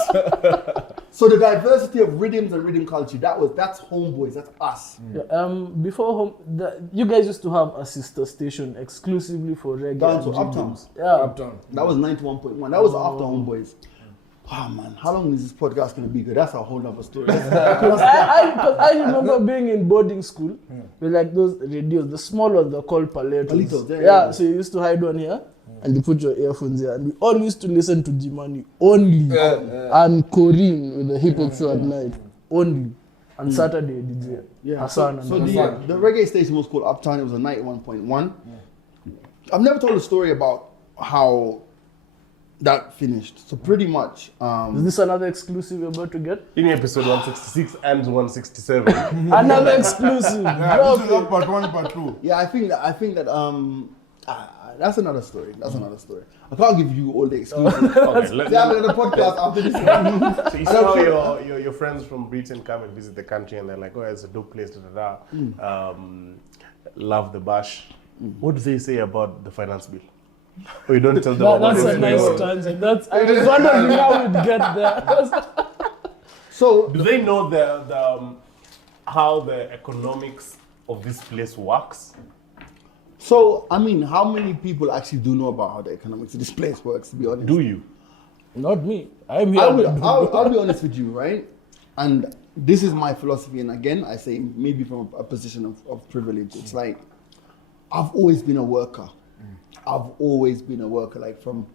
So the diversity of rhythms and rhythm culture, that's Homeboys, that's us. Yeah, before home, you guys used to have a sister station exclusively for reggae. Down to and Uptown. jingles. Yeah. Uptown. That was 91.1. That was after Homeboys. Wow, man, how long is this podcast gonna be? Because that's a whole other story. I remember being in boarding school with like those radios, the small ones they're called paletos. Paletos, Yeah, so you used to hide one here and you put your earphones here. And we all used to listen to Jimani only and Corinne with the hip hop show at night. Only. And Saturday, DJ Hassan. So and the reggae station was called Uptown. It was a 91.1. I've never told a story about how that finished. So pretty much. Is this another exclusive you're about to get? In episode 166 and 167. Another exclusive. This is not part 1, part 2. Yeah, I think that that's another story. That's another story. I can't give you all the exclusives. Okay, They have another podcast after this one. so you saw your friends from Britain come and visit the country and they're like, oh, it's a dope place, love the bash. What do they say about the finance bill? Oh, you don't tell them about That's it. a nice tangent. I was wondering how we'd get there. So Do they know the how the economics of this place works? So, I mean, how many people actually do know about how the economics of this place works, to be honest? Do you? Not me. I'm here. I'll be honest with you, right? And this is my philosophy, and again, I say maybe from a position of privilege. It's like, I've always been a worker. I've always been a worker, like from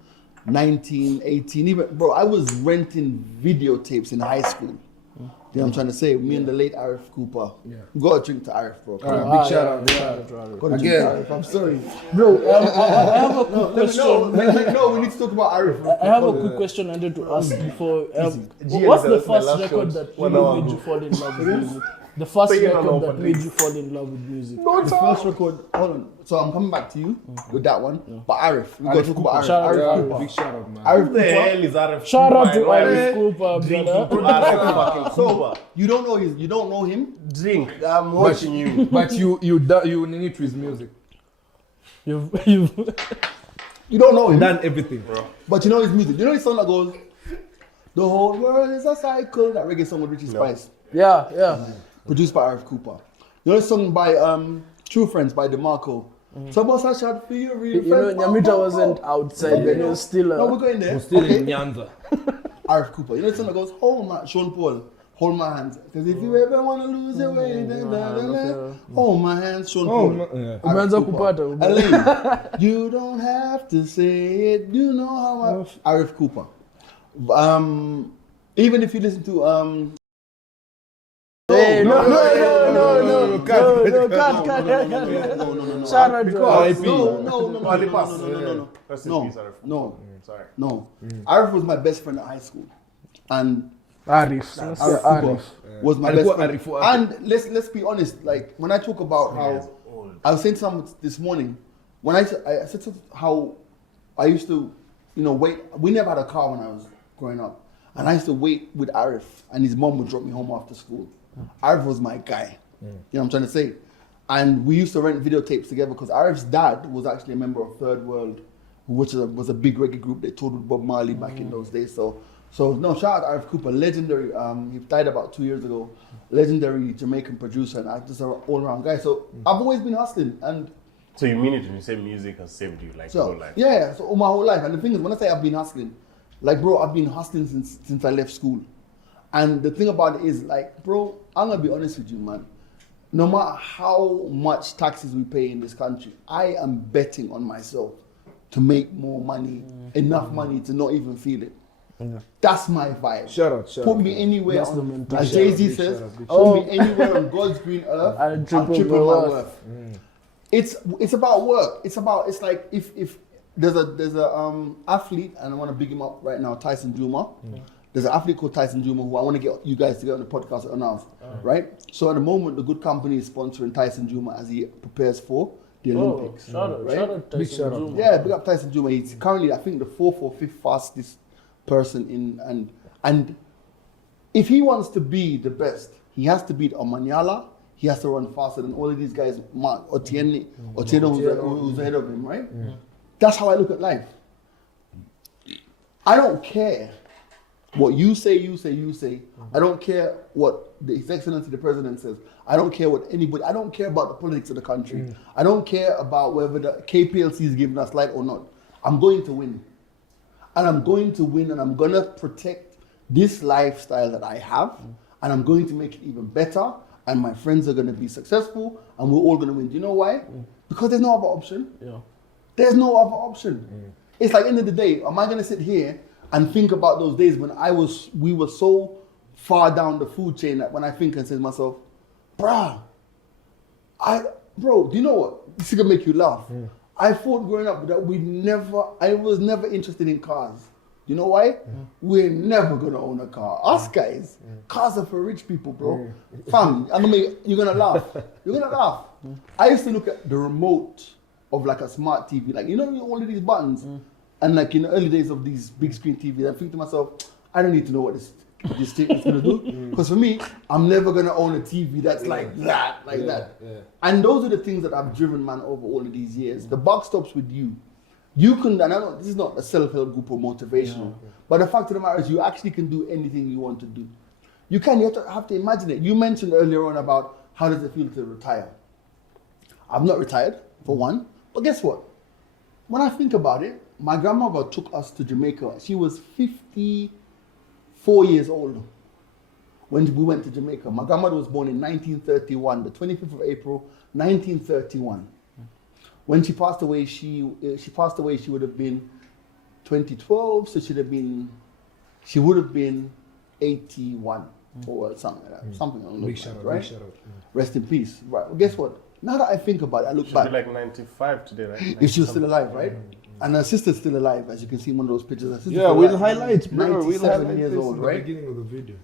19, 18, even, bro, I was renting videotapes in high school. You know what I'm trying to say? Me and the late Arif Cooper. Yeah. We got a drink to Arif, bro. Big shout out. Got a drink to Arif. I'm sorry. Bro, I have a quick question. No, we need to talk about Arif. I have a quick question I wanted to ask before. Gian What's said the that's my first last record shot. that 1 really hour made you ago. fall in love with music? The first But you don't record know that what made it you fall in love with music. The first record, hold on. So I'm coming back to you with that one. But Arif, we got to talk about Shout out Arif. to Arif Arif. Cooper. Big shout out, man. Arif Who the Cooper. hell is Arif? Shout out to Cooper? Arif Cooper, Drink brother. Arif fucking So Cooper. you don't know him? Drink. I'm watching you. But you need to his music. You've You don't know him, Done everything, bro. but you know his music. You know his song that goes, "The whole world is a cycle." That reggae song with Richie Spice, yeah. produced by Arif Cooper. You know his song by True Friends by DeMarco. So what's a shot for you, real You know, friend? Nyamita wasn't outside, but it was still No, we're going there. Still Okay. in Nyanza. Arif Cooper. You know the song that goes, "Hold my," Sean Paul, "Hold my hands." Because if you ever want to lose your way, hold my hands, Sean Paul. Yeah. Umeanza Arif Cooper. kupata. Elaine, you don't have to say it. You know how I... Arif Cooper. Even if you listen to Hey, no, cut. no. Shout out to Arif. No. Rest in No, peace, Arif. no, Sorry. no. Arif was my best friend at high school, and Arif. Arif Cooper was my best friend. Arif. And let's be honest. Like when I talk about how I was saying to someone this morning, when I said how I used to, wait. We never had a car when I was growing up, and I used to wait with Arif, and his mom would drop me home after school. Arif was my guy. You know what I'm trying to say? And we used to rent videotapes together because Arif's dad was actually a member of Third World, which was a big reggae group. They toured with Bob Marley back in those days. So no, shout out Arif Cooper, legendary. He died about 2 years ago. Legendary Jamaican producer and just an all-around guy. So I've always been hustling, and So you mean it when you say music has saved you like your whole life? yeah, so all my whole life. And the thing is, when I say I've been hustling, like bro, I've been hustling since I left school. And the thing about it is, like, bro, I'm gonna be honest with you, man. No matter how much taxes we pay in this country, I am betting on myself to make more money, enough money to not even feel it. That's my vibe. Shout out. Put me anywhere That's the on, mentality. as Jay-Z says, put me anywhere on God's green earth, I'll I'm triple triple my my worth. worth. It's about work. It's like if there's a athlete, and I want to big him up right now, Tyson Juma. There's an athlete called Tyson Juma who I want to get you guys to get on the podcast announced, right? So at the moment, the good company is sponsoring Tyson Juma as he prepares for the Olympics. Shout out, right? shout out Big Tyson shout out. Zuma. Yeah, big up Tyson Juma. He's currently, I think, the 4th or 5th fastest person in, and if he wants to be the best, he has to beat Omanyala. He has to run faster than all of these guys. Otieno, who's ahead of him, right? That's how I look at life. I don't care what you say. I don't care what His Excellency the President says. I don't care what anybody. I don't care about the politics of the country. I don't care about whether the KPLC is giving us light or not. I'm going to win. And I'm going to win, and I'm going to protect this lifestyle that I have, and I'm going to make it even better, and my friends are going to be successful, and we're all going to win. Do you know why? Because there's no other option. Yeah. There's no other option. It's like, end of the day, am I going to sit here and think about those days when we were so far down the food chain that when I think and say to myself, bro, do you know what? This is gonna make you laugh. I thought growing up that I was never interested in cars. You know why? We're never gonna own a car. Us guys, cars are for rich people, bro. Fam, you're gonna laugh. You're gonna laugh. I used to look at the remote of like a smart TV, like all of these buttons, and like in the early days of these big screen TVs, I think to myself, I don't need to know what this thing is gonna do, because for me, I'm never gonna own a TV that's like that. And those are the things that I've driven, man, over all of these years. The buck stops with you. You can, and I know this is not a self-help group or motivational, but the fact of the matter is you actually can do anything you want to do. You have to imagine it. You mentioned earlier on about how does it feel to retire. I've not retired, for one, but guess what? When I think about it, my grandmother took us to Jamaica. She was 54 years old when we went to Jamaica. My grandmother was born in 1931, the 25th of April, 1931. When she passed away, she would have been 2012, so she would have been 81 or something like that. Something along those lines, right? Big shout out. Rest in peace. Right. Well, guess what? Now that I think about it, I look back. She'd be like 95 today, right? If she was still alive, right? And her sister's still alive, as you can see in one of those pictures. We'll highlight, bro. 97 years old, right? At the beginning of the video.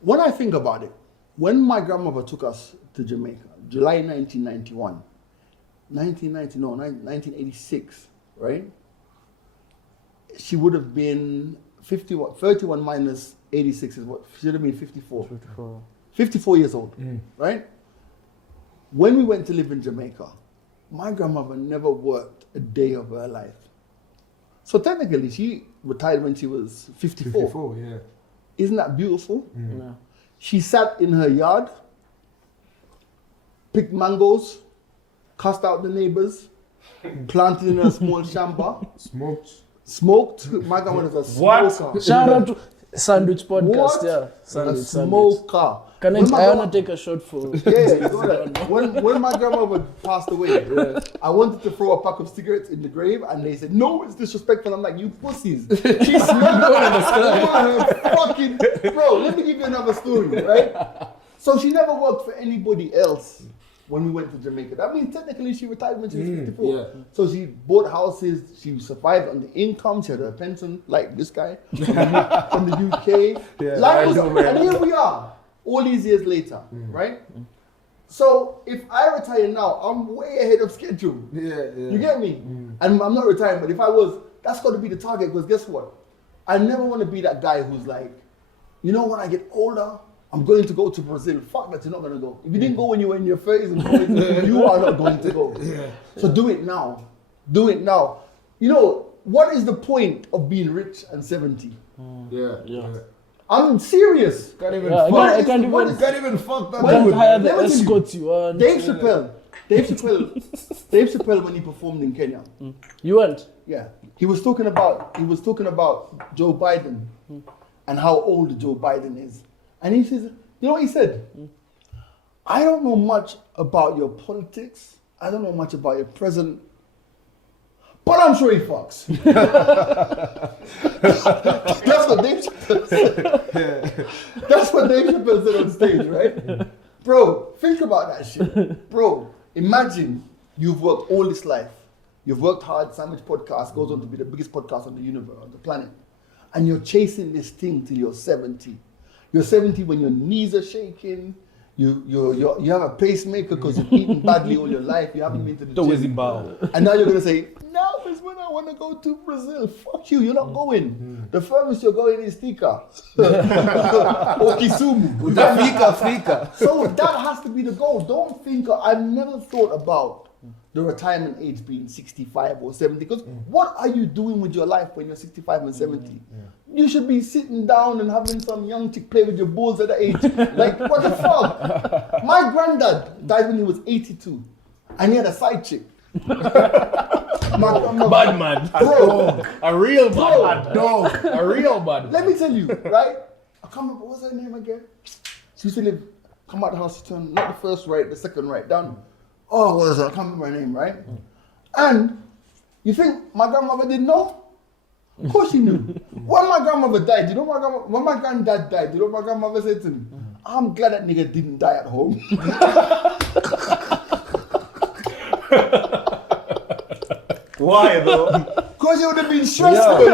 When I think about it, when my grandmother took us to Jamaica, July 1986, right? She would have been 31 minus 86 is what? She should have been 54. 54 years old, right? When we went to live in Jamaica, my grandmother never worked a day of her life. So technically, she retired when she was 54. 54, yeah. Isn't that beautiful? Yeah. She sat in her yard, picked mangoes, cussed out the neighbors, planted in a small shamba, smoked. My grandmother was a smoker. Shout out to Sandwich Podcast, What? yeah. A Sandwich. smoker. Can I When my want to take a shot for... when my grandmother passed away, I wanted to throw a pack of cigarettes in the grave, and they said, no, it's disrespectful. I'm like, you pussies. She's fucking... Bro, let me give you another story, right? So she never worked for anybody else when we went to Jamaica. That means technically she retired when she was 54. Yeah. So she bought houses, she survived on the income, she had a pension, like this guy, from the UK. And here we are, all these years later, right? So if I retire now, I'm way ahead of schedule. You get me? And I'm not retiring, but if I was, that's got to be the target, because guess what? I never want to be that guy who's like, when I get older, I'm going to go to Brazil. Fuck that, you're not going to go. If you didn't go when you were in your 30s and 40s, you are not going to go. So do it now. Do it now. What is the point of being rich and 70? I'm serious. Can't even I fuck. can't Even fuck that. Can't hire the Let me tell you, escort you want. Dave Chappelle, when he performed in Kenya. You went? Yeah. He was talking about Joe Biden and how old Joe Biden is. And he says, you know what he said? I don't know much about your politics. I don't know much about your president. But I'm sure he fucks. That's what Dave Chappelle said. That's what Dave Chappelle said on stage, right? Bro, think about that shit. Bro, imagine you've worked all this life. You've worked hard. Sandwich Podcast goes on to be the biggest podcast on the universe, on the planet. And you're chasing this thing till you're 70. You're 70 when your knees are shaking. You have a pacemaker because you've eaten badly all your life. You haven't been to the gym. And now you're going to say, now is when I want to go to Brazil. Fuck you, you're not going. The furthest you're going is Tika. Or Kisumu. Fika. So that has to be the goal. Don't think, I've never thought about the retirement age being 65 or 70. Because what are you doing with your life when you're 65 and 70? You should be sitting down and having some young chick play with your balls at that age. Like, what the fuck? My granddad died when he was 82. And he had a side chick. Bad man. Bro. A real bad dog. A real bad. Let me tell you, right? I can't remember, what's her name again? She used to come out the house, turn, not the first right, the second right, down. Oh, what is it? I can't remember her name, right? And you think my grandmother didn't know? Of course she knew. When my grandmother died, when my granddad died, you know what my grandmother said to me? I'm glad that nigga didn't die at home. Why though? Because it would have been stressful.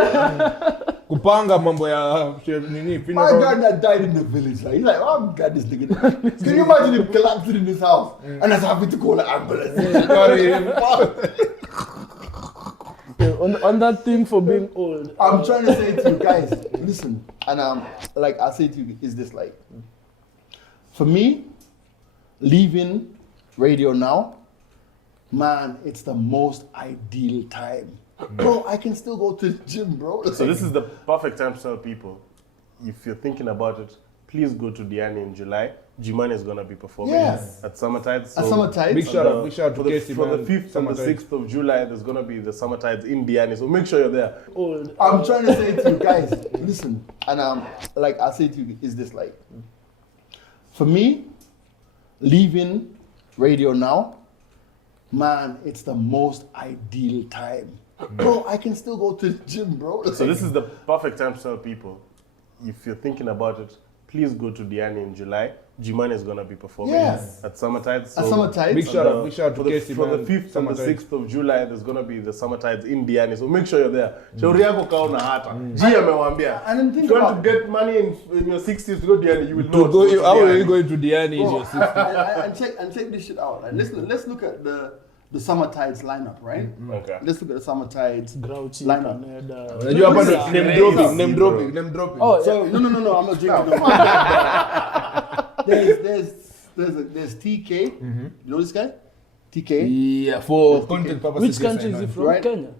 Kupanga mambo ya nini My funeral. granddad died in the village. Like, he's like, oh, I'm glad this nigga died. Can you imagine him collapsing in his house and I was having to call an ambulance? Carry him. On that thing for being old. I'm trying to say to you guys, listen, and like I say to you, is this like, for me, leaving radio now, man, it's the most ideal time. Bro, I can still go to the gym, bro. So this is the perfect time to tell people, if you're thinking about it, please go to Diani in July. Jimani is going to be performing Yes. at Summertide. So At Summertide. Big shout out to Casey, for the man. 5th and the Summertide. 6th of July, there's going to be the Summertides in Diani. So make sure you're there. Old. I'm trying to say to you guys, listen, and like I say to you, is this like, for me, leaving radio now, man, it's the most ideal time. Bro, I can still go to the gym, bro. So this is the perfect time to tell people, if you're thinking about it, please go to Diani in July. Jimani is going to be performing Yes. at Summertide. So At Summertide. Big shout out to Casey, for the man. 5th and the Summertide. 6th of July, there's going to be the Summertides in Diani. So make sure you're there. Shauri yako kaona hata. G amewambia. And then think If you want about to get money in your 60s to go Diani, you will To not go, to how are Diani. you going to Diani in Bro, your 60s? and check this shit out. Like, let's look at the Summertides lineup, right? Okay. Let's look at the Summertides Grouchy, lineup. Canada. Unajua hapa ndo name Bro. dropping. Oh, So no, I'm not drinking. No. There's TK. You know this guy? TK. Yeah, for content purposes. Which country is he from? Right. Kenya.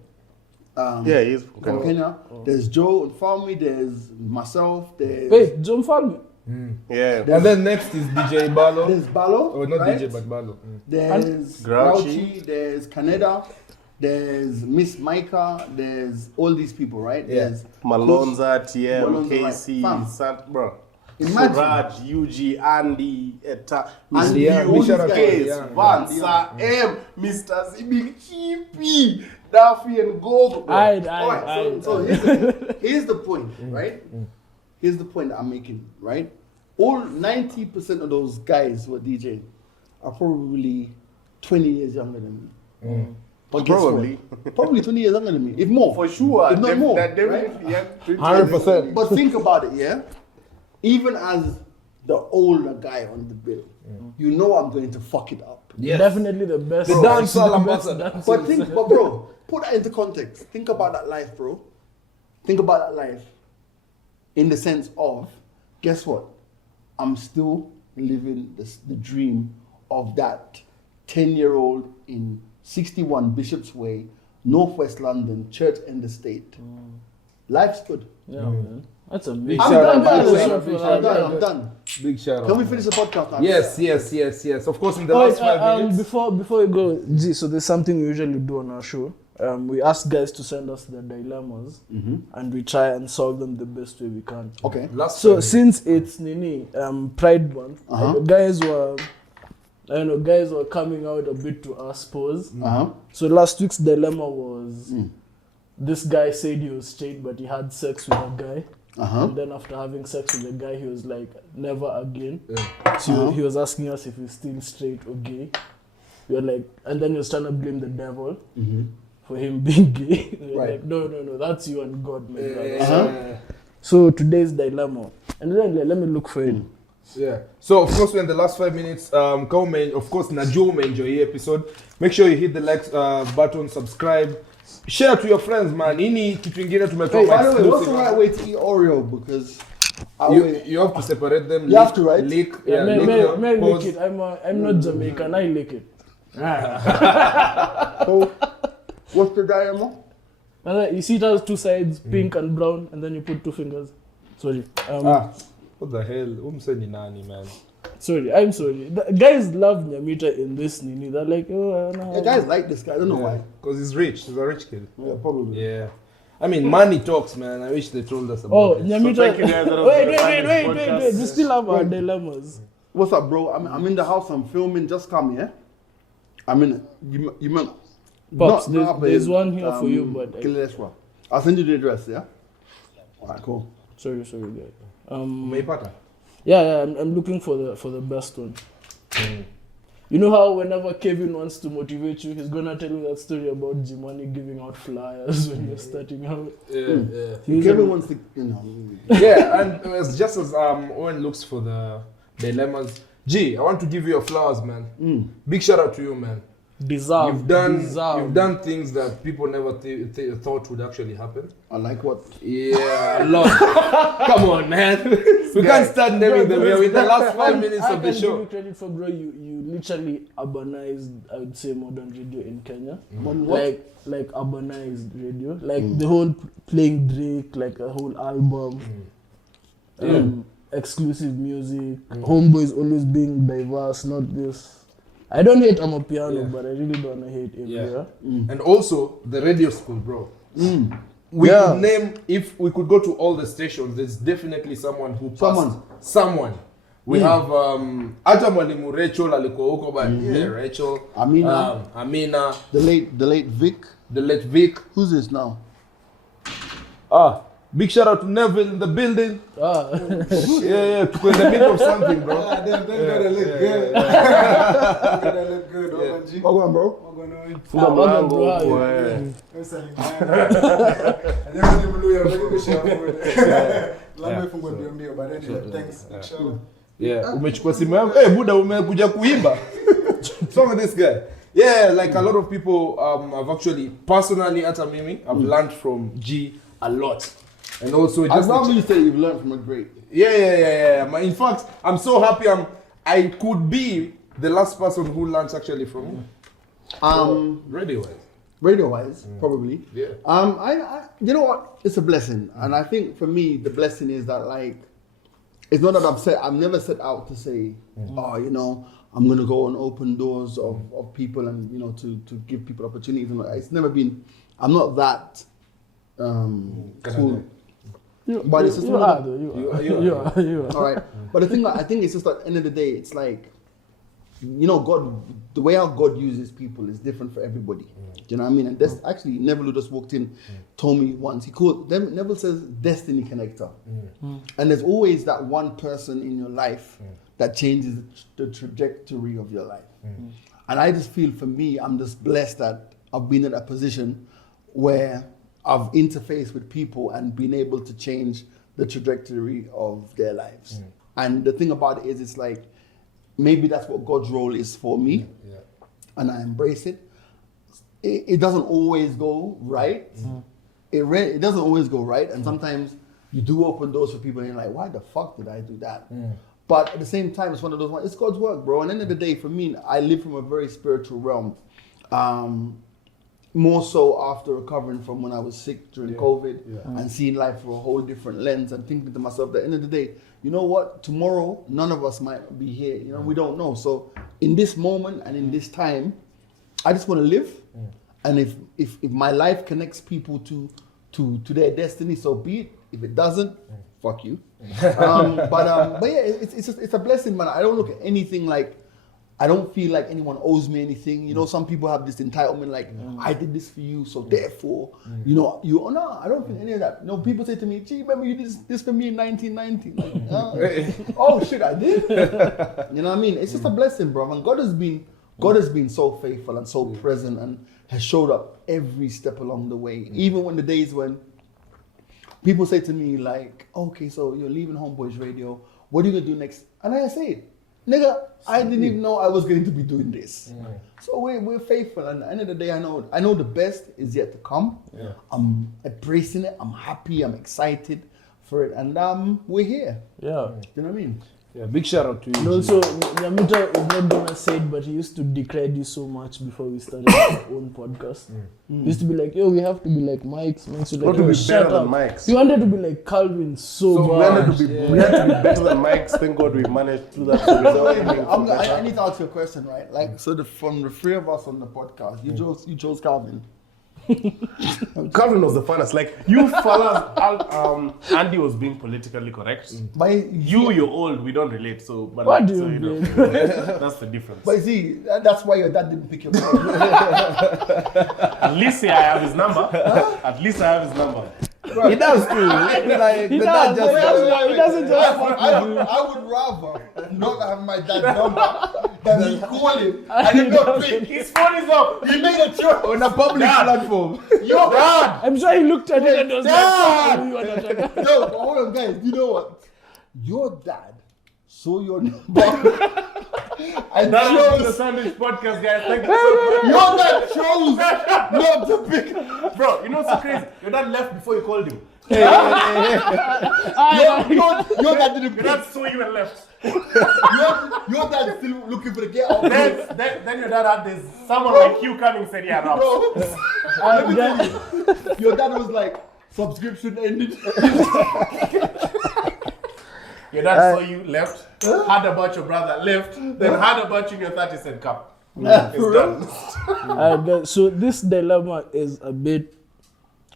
Yeah, he's From Kenya. There's Joe and family. There's myself. There's Wait, John Falme. Yeah. And then next is DJ Balo. There's Balo. Oh, not right? DJ, but Balo. There's Grouchy. Grouchy. There's Canada. There's Miss Micah. There's all these people, right? Yeah. There's Malonza, TM, Malonza, Casey, fam. Sant, bro. Imagine. Suraj, UG, Andy, Eta, Andy, Mr. yeah, Hughes, big shout out to Case, Andy, Vansa, M, Mr. Zibig, Chippy, Daffy, and Gold. bro. Aye. So here's the point, right? Here's the point that I'm making, right? All 90% of those guys who are DJing are probably 20 years younger than me. But guess Probably. what? Probably 20 years younger than me, if more. For sure. If not more. That right? definitely, yeah. 100%. But think about it, yeah? Even as the older guy on the bill, you know I'm going to fuck it up. Yes. Definitely the best. The dancehall the best ambassador. dancers. But bro, put that into context. Think about that life, bro. Think about that life in the sense of, guess what? I'm still living the dream of that 10-year-old in 61 Bishop's Way, Northwest London, Church End Estate. Life's good. Yeah, man. That's amazing. I'm shout done, out, by the big way. shout out, big shout out. I'm done. Big shout out. Can we finish the podcast now? Yes. Of course, in the Oh, last 5 minutes. before we go, G, so there's something we usually do on our show. We ask guys to send us their dilemmas, and we try and solve them the best way we can. Okay. Last So 5 minutes. since it's Pride Month, guys were coming out a bit to our pose. So last week's dilemma was this guy said he was straight, but he had sex with a guy. And then after having sex with the guy, he was like, never again. So he was asking us if he's still straight or gay. We were like, and then he was trying to blame the devil for him being gay. We were Right. like, no, that's you and God, man. So today's dilemma. And then let me look for it. Yeah. So of course we're in the last 5 minutes. Of course Najua enjoy the episode. Make sure you hit the like button, subscribe, share to your friends, man. Ini kitu ingine tumetoa Hey, by the way, what's exclusive, the man. right way to eat Oreo? Because You have to separate them. You have to, right? Lick. Yeah, lick may them, lick pause. it. I'm not Jamaican. I lick it. so, what's the dilemma? And then you see it has two sides, pink and brown, and then you put two fingers. Sorry. What the hell? Umseni nani, man. Sorry, I'm sorry. The guys love Nyamita in this Nini. They're like, oh, no. Yeah, guys like this guy. I don't know why. Because he's rich. He's a rich kid. Yeah, probably. Yeah. I mean, money talks, man. I wish they told us about Oh, it. Nyamita. thank you guys that have Wait. find this podcast. We still have our dilemmas. What's up, bro? I'm in the house. I'm filming. Just come, yeah. I'm in. You meant. Pops, not there's up one in, here for you, but Kileswa. I'll send you the address, yeah? Alright, cool. Sorry, guys. Umeipata? Yeah, I'm looking for the best one. You know how whenever Kevin wants to motivate you, he's gonna tell you that story about Jimani giving out flyers when you're starting out. Kevin wants to, Yeah, and it's just as Owen looks for the dilemmas. G, I want to give you your flowers, man. Big shout out to you, man. Deserve. You've done things that people never thought would actually happen. I like what? Yeah, a lot. Come on, man. We can't start naming them here with the last 5 minutes of the I can give show. you credit for, bro. You literally urbanized, I would say, modern radio in Kenya. Like urbanized radio, like the whole playing Drake, like a whole album, exclusive music. Homeboys always being diverse, not this. I don't hate Amapiano, but I really don't hate him. Yeah. And also the radio school, bro. We could name, if we could go to all the stations, there's definitely someone who passed. Someone. We have hata mwalimu Rachel alikuwa huko, but Rachel, Amina, the late Vic. The late Vic. Who's this now? Big shout out to Neville in the building. Yeah, we're in the middle of something, bro. Them gotta look good. Gotta look good. What going, bro? What going on? Welcome, bro. I'm selling. I never knew you were very good shot. Lame fungo mbio, but anyway, thanks. Inshallah. Yeah, umechukua simu yangu. Hey, Buddha, umekuja kuimba. Song of this guy. Yeah, like a lot of people have actually, personally, at Mimi, I've learned from G a lot. And also, I normally say you've learned from a great. Yeah. In fact, I'm so happy I could be the last person who learns actually from him. Radio-wise, probably. Yeah. I you know what? It's a blessing, and I think for me the blessing is that, like, it's not that I've never set out to say, you know, I'm gonna go and open doors of people and, you know, to give people opportunities. And it's never been. I'm not that cool. But it's just you are. All right. But the thing, I think it's just at the end of the day, it's like, you know, God, the way how God uses people is different for everybody. Do you know what I mean? And that's actually, Neville, who just walked in, told me once, Neville says destiny connector. And there's always that one person in your life that changes the trajectory of your life. And I just feel, for me, I'm just blessed that I've been in a position where I've interfaced with people and been able to change the trajectory of their lives. And the thing about it is, it's like, maybe that's what God's role is for me, and I embrace it. It doesn't always go right. It doesn't always go right, and sometimes you do open doors for people and you're like, why the fuck did I do that? But at the same time, it's one of those ones, it's God's work, bro. And at the end of the day, for me, I live from a very spiritual realm. More so after recovering from when I was sick during COVID and seeing life through a whole different lens and thinking to myself, at the end of the day, you know what? Tomorrow, none of us might be here. You know, we don't know. So in this moment and in this time, I just want to live. And if my life connects people to their destiny, so be it. If it doesn't, fuck you. But yeah, it's a blessing, man. I don't look at anything like, I don't feel like anyone owes me anything. You know, some people have this entitlement, like, I did this for you, so therefore, you know, no, I don't feel any of that. You know, people say to me, gee, remember you did this for me in 1990? Like, oh shit, I did. You know what I mean? It's just a blessing, bro. And God has been so faithful and so present and has showed up every step along the way. Even when the days when people say to me, like, okay, so you're leaving Homeboys Radio, what are you gonna do next? And I say, nigga, I didn't even know I was going to be doing this. So we're faithful, and at the end of the day, I know the best is yet to come. I'm embracing it. I'm happy. I'm excited for it, and we're here. You know what I mean? Yeah, big shout out to you. And also, Nyamita is not gonna say it, but he used to declare you so much before we started our own podcast. He used to be like, yo, we have to be like Mike's. So like, Want to be better than Mike's. He wanted to be like Calvin so We bad. had to be better than Mike's. Thank God we managed to do that. So I need to ask you a question, right? Like, so from the three of us on the podcast, you chose Calvin. Calvin was the funnest. Like, you fellas, Andy was being politically correct. But You're old, we don't relate, so... But What like, do so, you mean? That's the difference. But see, that's why your dad didn't pick your brain. At least I have his number. At least I have his number. He does too. Like, He the does, dad just. he doesn't just fuck with you. I would rather not have my dad's number than me call him and he not pick. His phone is up. He made a choice. On a public platform. Your dad. I'm sure he looked at it and was Dad! like, "Oh, you wanna check?" No, but hold on, guys. You know what? Your dad saw your number and That was the chose. Sandwich Podcast, guys. Thank you so much. Your dad chose not to pick. Bro, you know what's so crazy? Your dad left before you called him. Your dad didn't Your pick. dad saw you and left. Your dad's still looking for the get out. Then your dad had this, someone like you coming said, yeah, rap. Bro, let me tell you, your dad was like, subscription ended. Your dad saw you, left, heard about your brother, left, then heard about you in your 30-cent cup. It's done. So this dilemma is a bit.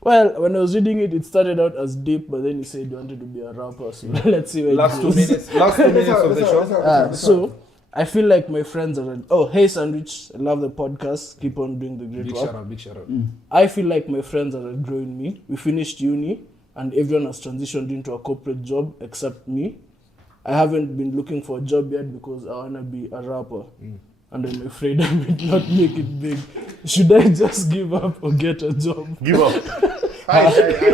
Well, when I was reading it, it started out as deep, but then he said he wanted to be a rapper. So let's see where Last it 2 goes. minutes. Last 2 minutes of the show. So I feel like my friends are. Oh, hey Sandwich, I love the podcast. Keep on doing the great Big work. shout out. Big shout out. I feel like my friends are outgrowing me. We finished uni, and everyone has transitioned into a corporate job except me. I haven't been looking for a job yet because I wanna be a rapper. And I'm afraid I might not make it big. Should I just give up or get a job? Give up. I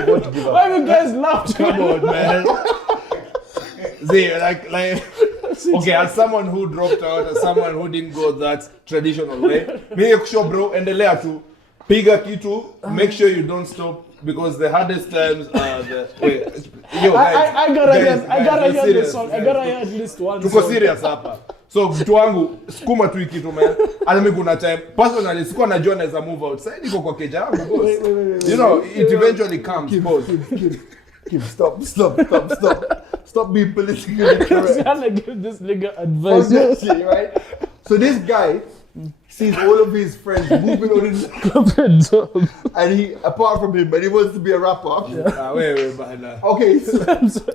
want to give up. Why you guys laughed? Come on, man. See, like, okay, as someone who dropped out, as someone who didn't go that traditional way, make sure, bro, endelea tu, piga kitu, make sure you don't stop, because the hardest times are the. Wait, yo, guys, I gotta hear serious, the song. I guys. gotta hear at least one Tuko song. serious hapa. So mtu wangu sukuma tu hii kitu man. Hata mimi kuna time personally sikuwa najua naweza move out. Sasa niko kwa keja yangu boss. You know, it eventually comes boss. Kim, stop being politically correct. I'm trying to give this nigga Fuck advice. that shit, right? So this guy sees all of his friends moving on in Corporate job. and he, apart from him, but he wants to be a rapper. Wait, bana. Okay, so,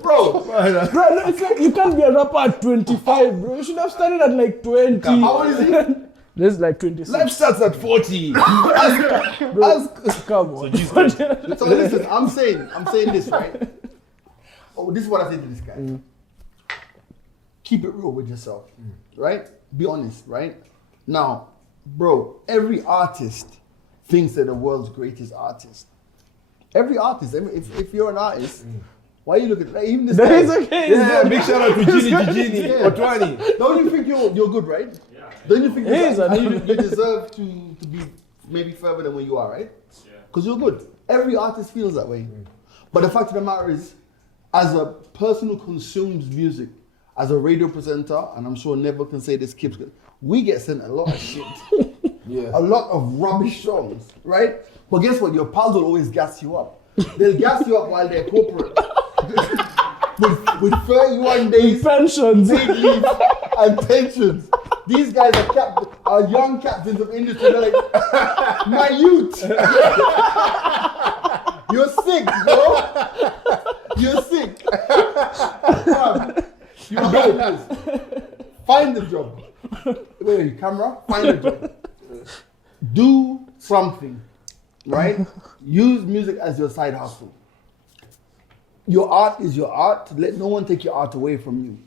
bro, Bro, no, it's like you can't be a rapper at 25, bro. You should have started at like 20. how old is he? This is like 26. Life starts at 40. Come on. So listen, I'm saying this, right? Oh, this is what I say to this guy. Keep it real with yourself, right? Be honest, right? Now, bro, every artist thinks they're the world's greatest artist. Every artist, I mean, if you're an artist, why are you looking like even this That guy? is okay. Yeah, big shout out to Gini, Yeah. Otwani. Don't you think you're good, right? Yeah. Don't you think He is and a- you deserve to be maybe further than where you are, right? Yeah. Because you're good. Every artist feels that way. But the fact of the matter is, as a person who consumes music, as a radio presenter, and I'm sure Never can say this, Kip's good, we get sent a lot of shit. Yeah. A lot of rubbish songs, right? But guess what? Your pals will always gas you up. They'll gas you up while they're corporate. with 31 days, Pensions. paid leave, and pensions. These guys are young captains of industry. They're like, my youth. You're sick, bro. You're sick. You know, find the job. Wait, camera. Find the job. Do something, right? Use music as your side hustle. Your art is your art. Let no one take your art away from you.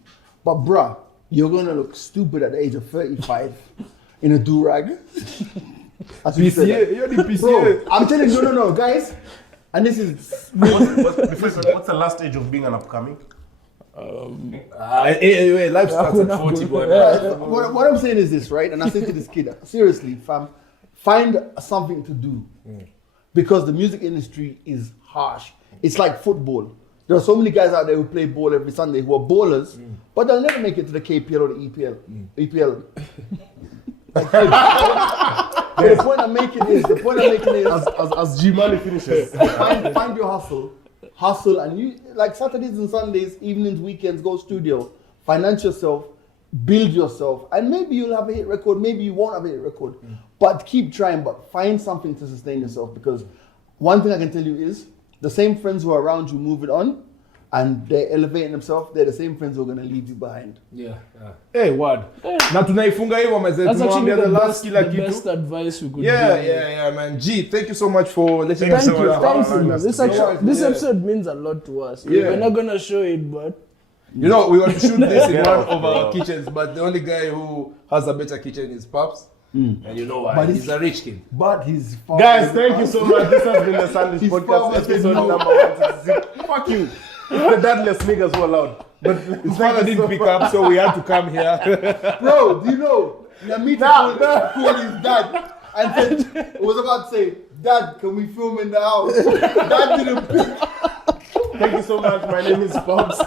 But bruh, you're gonna look stupid at the age of 35 in a do-rag. As you said that. PCA, you're the PCA. Bro, I'm telling you, no, guys. And this is What's the last stage of being an upcoming? Anyway, life starts at 40, boy. what I'm saying is this, right? And I say to this kid, seriously, fam, find something to do. Because the music industry is harsh. It's like football. There are so many guys out there who play ball every Sunday who are ballers, but they'll never make it to the KPL or the EPL. The point I'm making is, As G-Money finishes. find your hustle, and you, like Saturdays and Sundays, evenings, weekends, go studio, finance yourself, build yourself, and maybe you'll have a hit record, maybe you won't have a hit record, but keep trying, but find something to sustain yourself, because one thing I can tell you is the same friends who are around you moving on and they're elevating themselves, they're the same friends who are going to leave you behind. Yeah. Hey, word. Na tunaifunga hivyo mazee, That's actually tumwambia the the last best, kila the kitu. best advice we could Yeah, man. G, thank you so much for letting us Thank you, know. thank you. Man. This Yeah. episode means a lot to us. Yeah. We're not gonna show it, but You know, we want to shoot this in Yeah, one of our bro. kitchens, but the only guy who has a better kitchen is Pops. And you know why? But he's a rich kid. But he's Guys, thank you so much. This has been the Sandwich His Podcast father said episode no. number 166. Fuck you. It's the dadless niggas who allowed. But His father didn't pick up, so we had to come here. Bro, do you know? Namita called his dad and said, was about to say, Dad, can we film in the house? Dad didn't pick. Thank you so much. My name is Pops.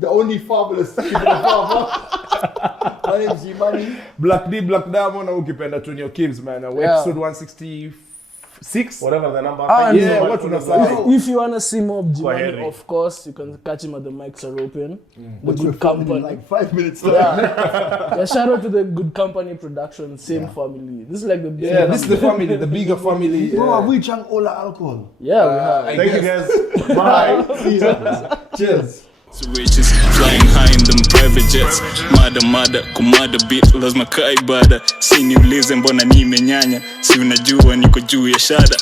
The only fatherless kid in the father. My name is Imani. Black D, Black Diamond, and ukipenda Tunio Kims, man. We're Yeah. episode 166. Whatever the number. Ah, Thank you yeah, so much what for unasahau? listening. if you wanna see more of Jimani, Kwaheri. of course, you can catch him at the mics are open. The Which we're Good filming in Company. like 5 minutes. Yeah, shout out to the Good Company production, same family. This is like the big Yeah, this is the family, the bigger family. Bro, have we drunk all the alcohol? Yeah, we have. I Thank you guess. guys. Bye. See ya. Cheers. Switches flying high in them private jets. Mada kumada beat lazima kaa ibada. Si niulize mbona nimenyanya, si unajua niko juu ya shada.